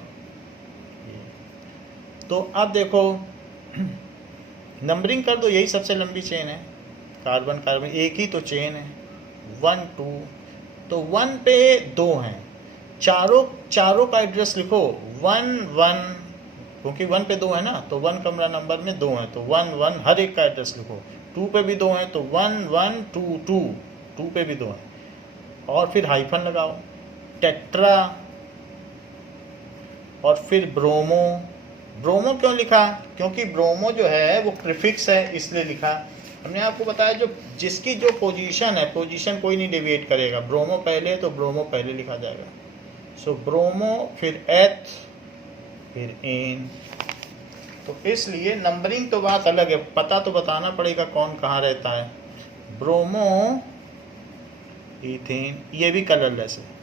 तो अब देखो नंबरिंग कर दो, यही सबसे लंबी चेन है। कार्बन कार्बन एक ही तो चेन है, 1 2, तो 1 पे 2 हैं, चारों का एड्रेस लिखो 1 1, क्योंकि 1 पे 2 है ना, तो 1 कमरा नंबर में 2 हैं, तो 1 1 हर एक का एड्रेस लिखो। 2 पे भी 2 हैं, तो 1 1 2 2, 2 पे भी 2 हैं, और फिर हाइफन लगाओ, टेट्रा, और फिर ब्रोमो। ब्रोमो क्यों लिखा, क्योंकि ब्रोमो जो है वो प्रीफिक्स है, इसलिए लिखा। हमने आपको बताया जो जिसकी जो पोजीशन है, पोजीशन कोई नहीं डेविएट करेगा, ब्रोमो पहले तो ब्रोमो पहले लिखा जाएगा। सो ब्रोमो, फिर एथ, फिर एन। तो इसलिए नंबरिंग तो बात अलग है, पता तो बताना पड़ेगा कौन कहाँ रहता है। ब्रोमो, इथेन, ये भी कलरलेस है।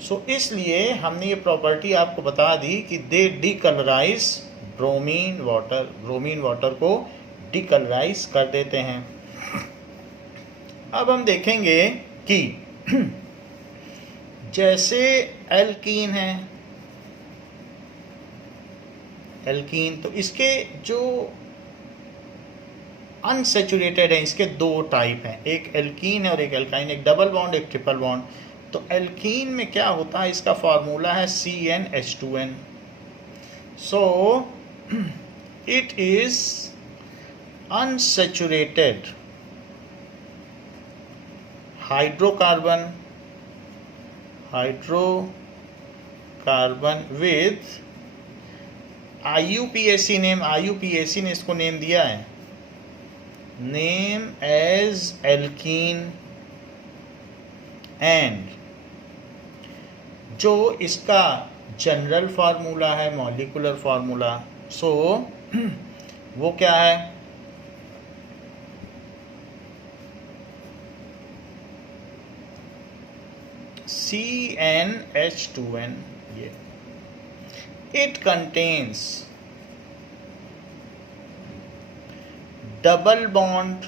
सो इसलिए हमने ये प्रॉपर्टी आपको बता दी कि they decolourise bromine water, bromine water को डीकलराइज कर देते हैं। अब हम देखेंगे कि जैसे एल्कीन है, एल्कीन, तो इसके जो अनसेचुरेटेड है, इसके 2 टाइप हैं, एक एल्कीन है और एक एल्काइन, एक डबल बॉन्ड एक ट्रिपल बॉन्ड। तो एल्कीन में क्या होता है, इसका फॉर्मूला है CnH2n। So it is unsaturated hydrocarbon with IUPAC name, IUPAC ने इसको नेम दिया है, नेम एज एल्कीन, एंड जो इसका जनरल फार्मूला है, मॉलिक्यूलर फार्मूला, सो वो क्या है, CnH2n। ये इट कंटेन्स डबल बॉन्ड।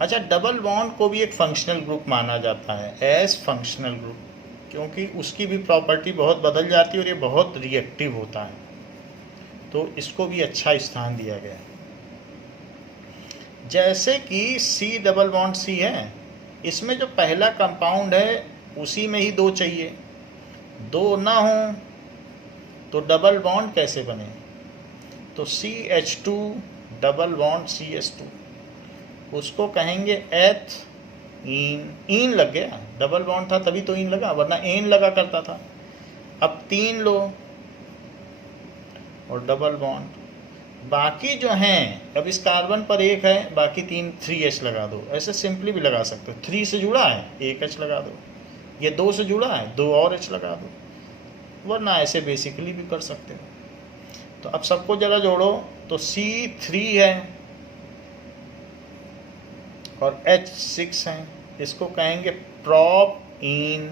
अच्छा, डबल बॉन्ड को भी एक फंक्शनल ग्रुप माना जाता है, एज फंक्शनल ग्रुप, क्योंकि उसकी भी प्रॉपर्टी बहुत बदल जाती है और ये बहुत रिएक्टिव होता है, तो इसको भी अच्छा स्थान दिया गया है। जैसे कि C डबल बॉन्ड C है, इसमें जो पहला कंपाउंड है उसी में ही 2 चाहिए, 2 ना हो तो डबल बॉन्ड कैसे बने, तो CH2 डबल बॉन्ड CH2, उसको कहेंगे एथ ईन लग गया, डबल बॉन्ड था तभी तो ईन लगा, वरना एन लगा करता था। अब 3 लो और डबल बॉन्ड, बाकी जो हैं, अब इस कार्बन पर 1 है, बाकी 3H लगा दो, ऐसे सिंपली भी लगा सकते हो। 3 से जुड़ा है 1H लगा दो, ये 2 से जुड़ा है 2 और H लगा दो, वरना ऐसे बेसिकली भी कर सकते हो। तो अब सबको जरा जोड़ो, तो C3 है और H6 है, इसको कहेंगे प्रोपीन।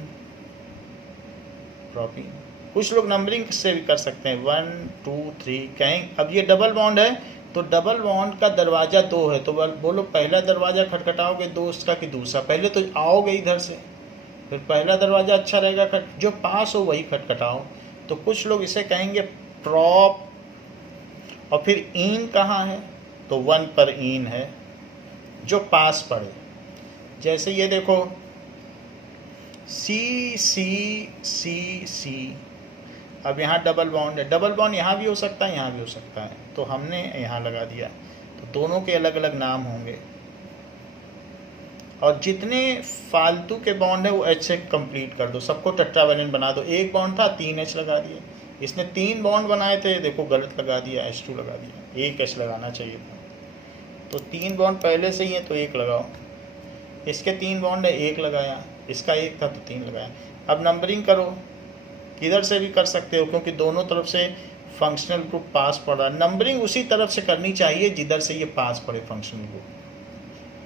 कुछ लोग नंबरिंग से भी कर सकते हैं, 1 2 3 कहेंगे। अब ये डबल बॉन्ड है, तो डबल बॉन्ड का दरवाज़ा 2 है, तो बोलो पहला दरवाज़ा खटखटाओगे दोस्त का कि दूसरा, पहले तो आओगे इधर से, फिर पहला दरवाज़ा अच्छा रहेगा, जो पास हो वही खटखटाओ। तो कुछ लोग इसे कहेंगे प्रॉप, और फिर इन कहाँ है, तो 1 पर इन है, जो पास पड़े। जैसे ये देखो C, अब यहाँ डबल बॉन्ड है, डबल बॉन्ड यहाँ भी हो सकता है यहाँ भी हो सकता है, तो हमने यहाँ लगा दिया, तो दोनों के अलग अलग नाम होंगे। और जितने फालतू के बॉन्ड है वो H से कंप्लीट कर दो, सबको टेट्रावैलेंट बना दो। 1 बॉन्ड था 3H लगा दिए, इसने 3 बॉन्ड बनाए थे, देखो गलत लगा दिया, H2 लगा दिया, 1H लगाना चाहिए था। तो 3 बॉन्ड पहले से ही है तो 1 लगाओ, इसके 3 बॉन्ड है 1 लगाया, इसका 1 था तो 3 लगाया। अब नंबरिंग करो, किधर से भी कर सकते हो क्योंकि दोनों तरफ से फंक्शनल ग्रुप पास पड़ रहा है। नंबरिंग उसी तरफ से करनी चाहिए जिधर से ये पास पड़े फंक्शनल ग्रुप,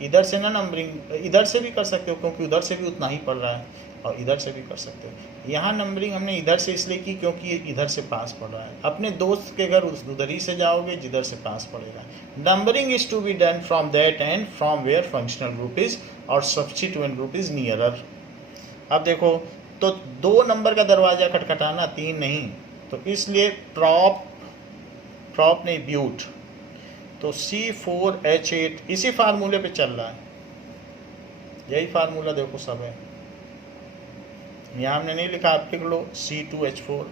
इधर से ना नंबरिंग, इधर से भी कर सकते हो क्योंकि उधर से भी उतना ही पड़ रहा है, और इधर से भी कर सकते हो। यहाँ नंबरिंग हमने इधर से इसलिए की क्योंकि ये इधर से पास पड़ रहा है। अपने दोस्त के घर उधर ही से जाओगे जिधर से पास पड़ेगा। Numbering is to be done from that end from where functional group is और सब्स्टिट्यूएंट ग्रुप इज नियरर। अब देखो, तो 2 नंबर का दरवाजा खटखटाना, 3 नहीं, तो इसलिए प्रॉप नहीं ब्यूट, तो C4H8 इसी फार्मूले पे चल रहा है, यही फार्मूला देखो सब है। यहाँ हमने नहीं लिखा, आप लिख लो C2H4,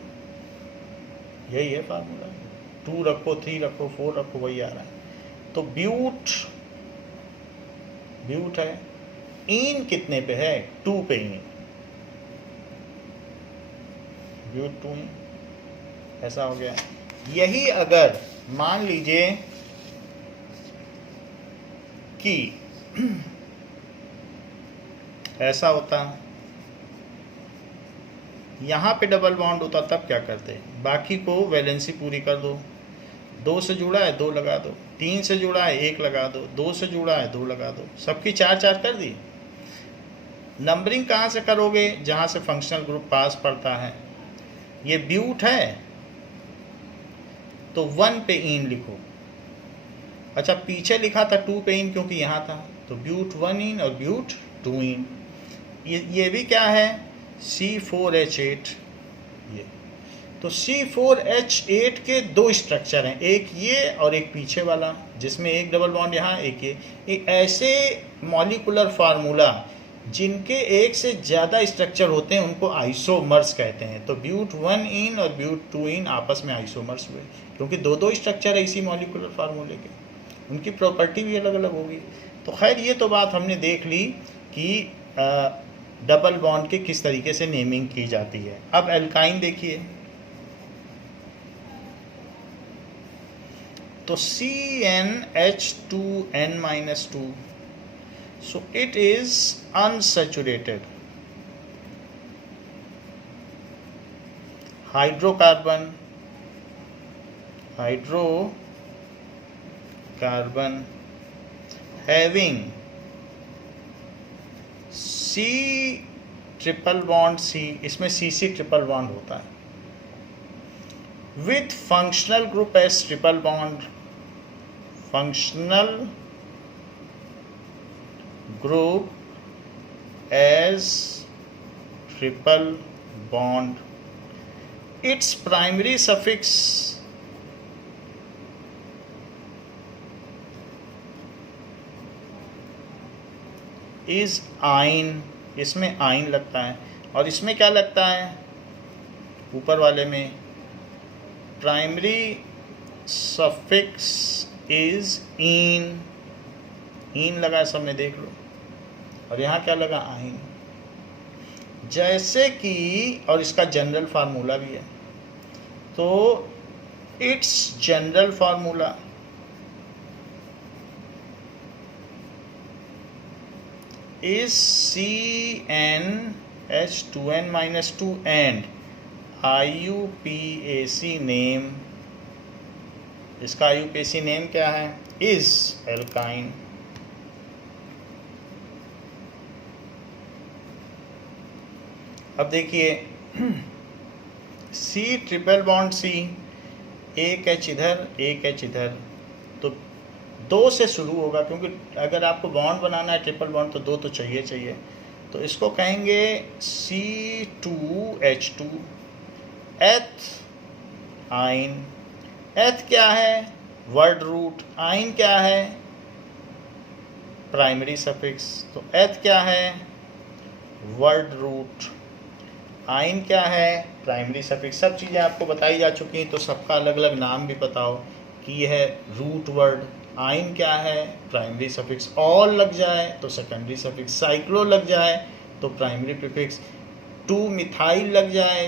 यही है फार्मूला। 2 रखो, 3 रखो, 4 रखो, वही आ रहा है। तो ब्यूट है। इन कितने पे है? 2 पे इन, ब्यूट 2 इन, ऐसा हो गया। यही अगर मान लीजिए कि ऐसा होता, यहाँ पे डबल बॉन्ड होता, तब क्या करते? बाकी को वैलेंसी पूरी कर दो। 2 से जुड़ा है 2 लगा दो, 3 से जुड़ा है 1 लगा दो, 2 से जुड़ा है 2 लगा दो, सबकी 4 कर दी। नंबरिंग कहाँ से करोगे? जहाँ से फंक्शनल ग्रुप पास पड़ता है। ये ब्यूट है तो 1 पे इन लिखो। अच्छा, पीछे लिखा था 2 पे इन क्योंकि यहाँ था, तो ब्यूट 1 इन और ब्यूट 2 इन। ये भी क्या है? C4H8। ये तो C4H8 के 2 स्ट्रक्चर हैं, एक ये और एक पीछे वाला, जिसमें एक डबल बॉन्ड यहाँ, एक ये ऐसे मॉलिकुलर फार्मूला जिनके एक से ज़्यादा स्ट्रक्चर होते हैं उनको आइसोमर्स कहते हैं। तो ब्यूट 1 इन और ब्यूट 2 इन आपस में आइसोमर्स हुए क्योंकि 2 स्ट्रक्चर है इसी मॉलिकुलर फार्मूले के, उनकी प्रॉपर्टी भी अलग अलग होगी। तो खैर, ये तो बात हमने देख ली कि डबल बॉन्ड के किस तरीके से नेमिंग की जाती है। अब एल्काइन देखिए, तो CnH2n-2, so it is unsaturated. Hydrocarbon having C triple bond C, इसमें CC ट्रिपल बॉन्ड होता है, with functional group as triple bond, functional group as triple bond. Its primary suffix is आइन, इसमें आइन लगता है, और इसमें क्या लगता है? ऊपर वाले में प्राइमरी सफिक्स इज इन, इन लगा सब में देख लो, और यहाँ क्या लगा? आइन। जैसे कि, और इसका जनरल फार्मूला भी है, तो it's general formula is CnH2n-2 and IUPAC name, इसका IUPAC नेम क्या है? is alkyne। अब देखिए, C ट्रिपल बॉन्ड C, एक H इधर एक H इधर, तो 2 से शुरू होगा क्योंकि अगर आपको बॉन्ड बनाना है ट्रिपल बॉन्ड तो 2 तो चाहिए। तो इसको कहेंगे C2H2, एथ आइन। एथ क्या है? Word root. आइन क्या है? Primary suffix. तो एथ क्या है? Word root. आइन क्या है? Primary suffix. सब चीज़ें आपको बताई जा चुकी हैं, तो सबका अलग अलग नाम भी बताओ कि यह है रूट वर्ड। आइन क्या है? Primary suffix. ऑल लग जाए तो सेकेंडरी सफिक्स। साइक्लो लग जाए तो प्राइमरी प्रीफिक्स। 2 मिथाइल लग जाए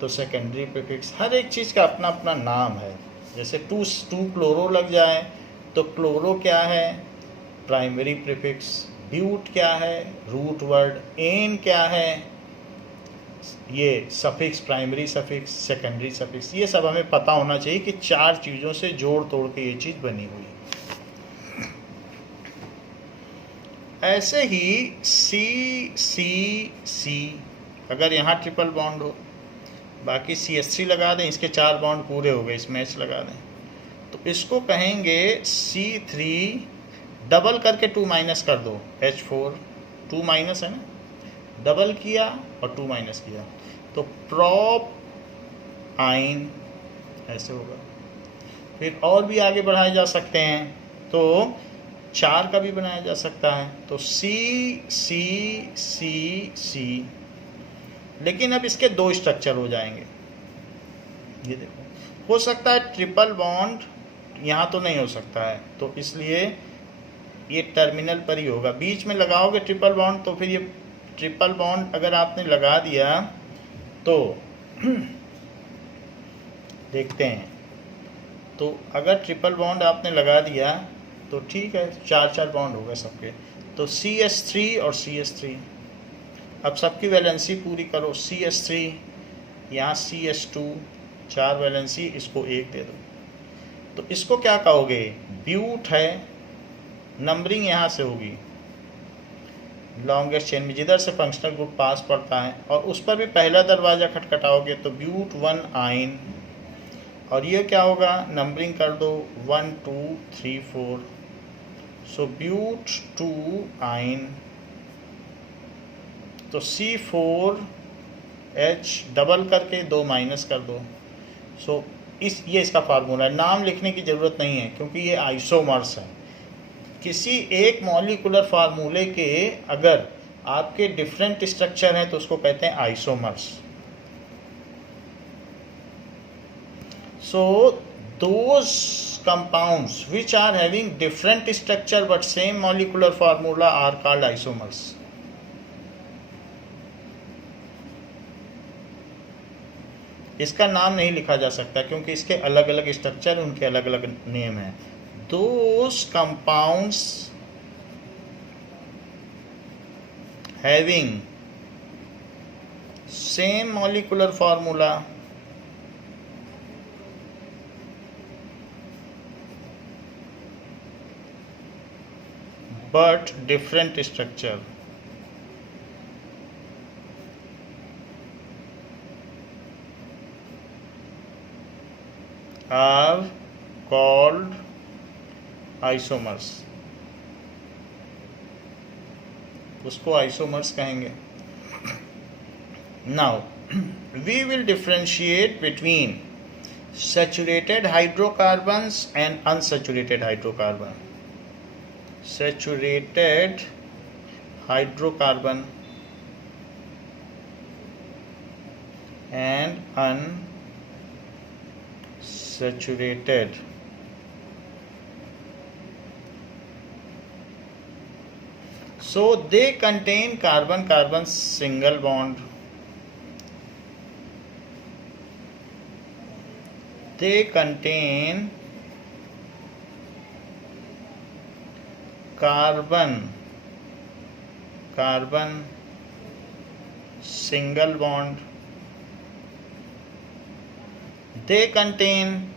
तो सेकेंडरी प्रीफिक्स। हर एक चीज़ का अपना अपना नाम है। जैसे 2 क्लोरो लग जाए तो क्लोरो क्या है, प्राइमरी प्रीफिक्स, ब्यूट क्या है, रूट वर्ड, एन क्या है, ये suffix, primary suffix, secondary suffix. ये सब हमें पता होना चाहिए कि 4 चीज़ों से जोड़ तोड़ के ये चीज़ बनी हुई है। ऐसे ही सी सी सी, अगर यहाँ ट्रिपल बॉन्ड हो, बाकी CH3 लगा दें, इसके 4 बॉन्ड पूरे हो गए, इसमें H लगा दें, तो इसको कहेंगे C3, डबल करके 2 माइनस कर दो, H4, 2 माइनस है ना, डबल किया और 2 माइनस किया, तो प्रॉप आइन ऐसे होगा। फिर और भी आगे बढ़ाए जा सकते हैं, तो 4 का भी बनाया जा सकता है, तो सी सी सी सी, लेकिन अब इसके 2 स्ट्रक्चर हो जाएंगे। ये देखो, हो सकता है ट्रिपल बॉन्ड यहाँ तो नहीं हो सकता है, तो इसलिए ये टर्मिनल पर ही होगा। बीच में लगाओगे ट्रिपल बॉन्ड तो फिर ये ट्रिपल बॉन्ड अगर आपने लगा दिया तो देखते हैं, तो अगर ट्रिपल बॉन्ड आपने लगा दिया तो ठीक है, 4 बॉन्ड हो गए सबके, तो CH3 और CH3। अब सबकी वैलेंसी पूरी करो, CH3 यहाँ CH2, 4 वैलेंसी, इसको 1 दे दो, तो इसको क्या कहोगे, ब्यूट है, नंबरिंग यहाँ से होगी लॉन्गेस्ट चेन में, जिधर से फंक्शनल ग्रुप पास पड़ता है, और उस पर भी पहला दरवाज़ा खटखटाओगे तो ब्यूट 1 आइन, और ये क्या होगा, नंबरिंग कर दो 1 2 3 4, सो ब्यूट 2 आइन, तो C4H डबल करके 2 माइनस कर दो, सो ये इसका फार्मूला है। नाम लिखने की ज़रूरत नहीं है क्योंकि ये आइसोमर्स है। किसी एक मॉलिक्यूलर फार्मूले के अगर आपके डिफरेंट स्ट्रक्चर हैं तो उसको कहते हैं isomers. So those compounds which are having different structure but same molecular formula are called isomers. इसका नाम नहीं लिखा जा सकता क्योंकि इसके अलग अलग स्ट्रक्चर, उनके अलग अलग नेम हैं। Those compounds having same molecular formula but different structure are called isomers. उसको आइसोमर्स कहेंगे। Now we will differentiate between saturated hydrocarbons and unsaturated hydrocarbon. Saturated hydrocarbon and unsaturated. So they contain carbon-carbon single bond. They contain carbon single bond. They contain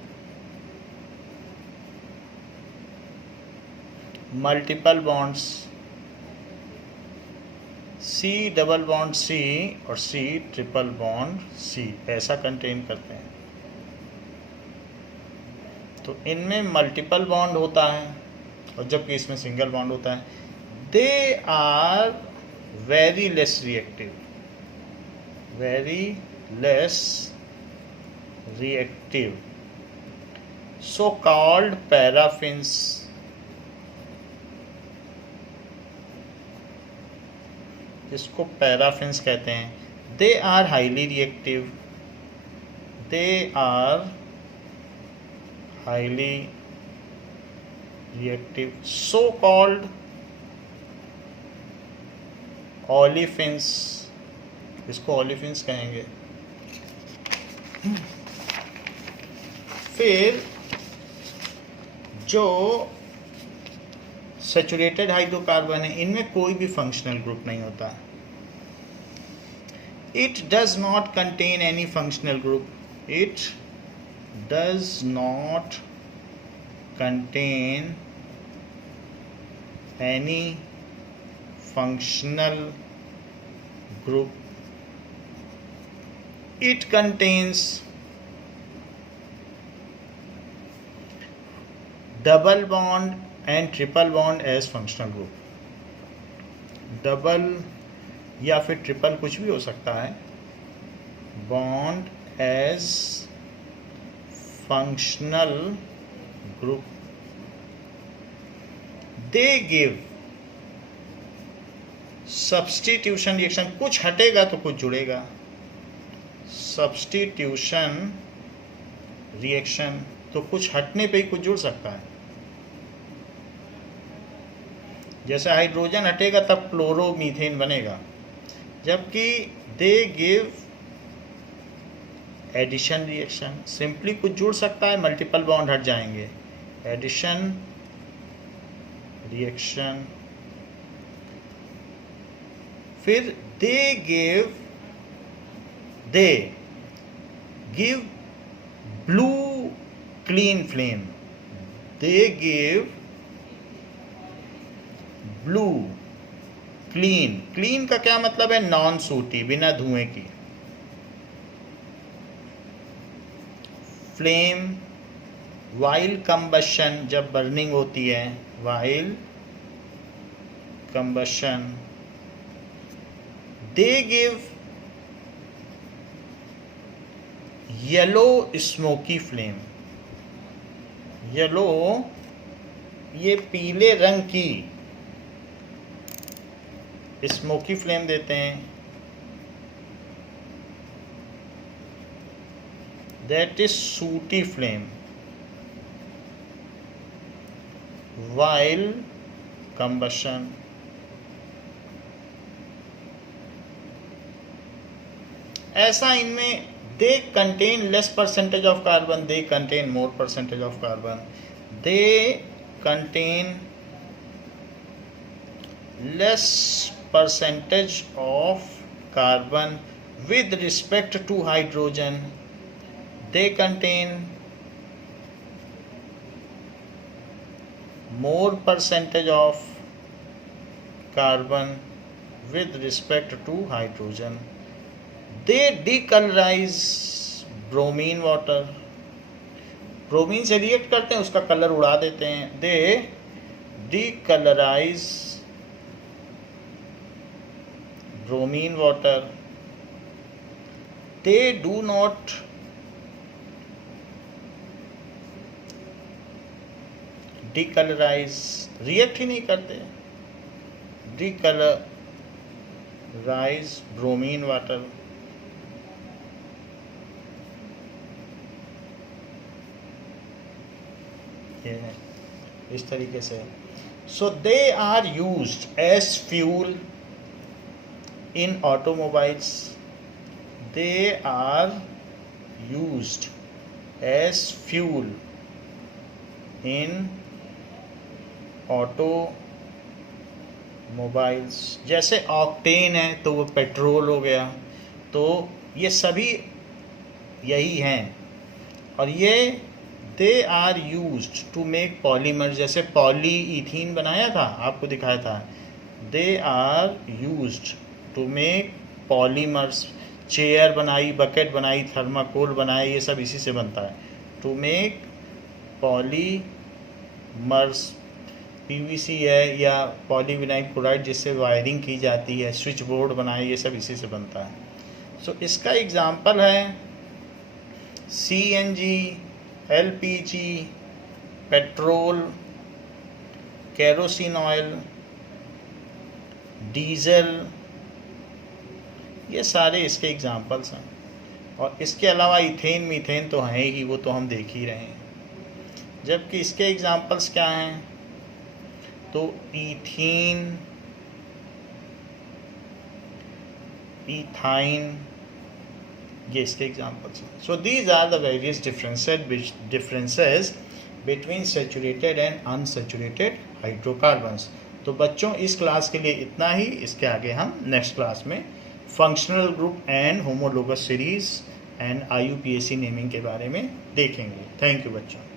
multiple bonds, C double bond C और C triple bond C, ऐसा contain करते हैं। तो इनमें multiple bond होता है और जबकि इसमें सिंगल बॉन्ड होता है। They are very less reactive, very less reactive, so called paraffins. इसको पैराफिन्स कहते हैं। They are highly reactive, they are highly reactive, so called olefins. इसको ओलिफिन्स कहेंगे। फिर जो सैचुरेटेड हाइड्रोकार्बन है, इनमें कोई भी फंक्शनल ग्रुप नहीं होता. It does not contain any functional group. It does not contain any functional group. It contains double bond and triple bond as functional group. Double या फिर ट्रिपल कुछ भी हो सकता है. Bond as functional group. They give substitution reaction. कुछ हटेगा तो कुछ जुड़ेगा. सब्स्टिट्यूशन रिएक्शन, तो कुछ हटने पे ही कुछ जुड़ सकता है. जैसे हाइड्रोजन हटेगा तब क्लोरोमीथेन बनेगा. जबकि they give addition reaction, simply कुछ जुड़ सकता है, मल्टीपल बॉन्ड हट जाएंगे. Addition reaction. फिर they give blue clean flame. They give blue clean. Clean का क्या मतलब है? नॉन सूटी, बिना धुएं की. फ्लेम वाइल कंबशन, जब बर्निंग होती है. While combustion. They give yellow smoky flame. Yellow, ये पीले रंग की स्मोकी फ्लेम देते हैं. That is sooty flame. While combustion. ऐसा इनमें they contain less percentage of carbon, they contain more percentage of carbon. They contain less percentage of carbon with respect to hydrogen. They contain more percentage of carbon with respect to hydrogen. They decolorize bromine water. Bromine से react करते हैं, उसका colour उड़ा देते हैं. They decolorize bromine water. They do not decolorize, react ही नहीं करते. Decolorize bromine water. ये है इस तरीके से. So they are used as fuel in automobiles. They are used as fuel in automobiles. जैसे ऑक्टेन है तो वो पेट्रोल हो गया. तो ये सभी यही हैं. और ये they are used to make polymer. जैसे पॉली इथीन बनाया था, आपको दिखाया था. They are used to make polymers. Chair बनाई, बकेट बनाई, थर्माकोल बनाए, ये सब इसी से बनता है. To make polymers. पीवीसी है या पॉलीविनाइल क्लोराइड जिससे वायरिंग की जाती है, स्विच बोर्ड बनाए, ये सब इसी से बनता है. सो इसका एग्जांपल है CNG, LPG, petrol, kerosene oil, diesel. ये सारे इसके एग्जांपल्स हैं. और इसके अलावा इथेन, मीथेन तो हैं ही, वो तो हम देख ही रहे हैं. जबकि इसके एग्जांपल्स क्या हैं? तो ईथीन, इथाइन, ये इसके एग्जांपल्स हैं. So these are the various differences between saturated and unsaturated hydrocarbons. तो बच्चों इस क्लास के लिए इतना ही। इसके आगे हम नेक्स्ट क्लास में functional group and homologous series and IUPAC naming के बारे में देखेंगे। थैंक यू बच्चों।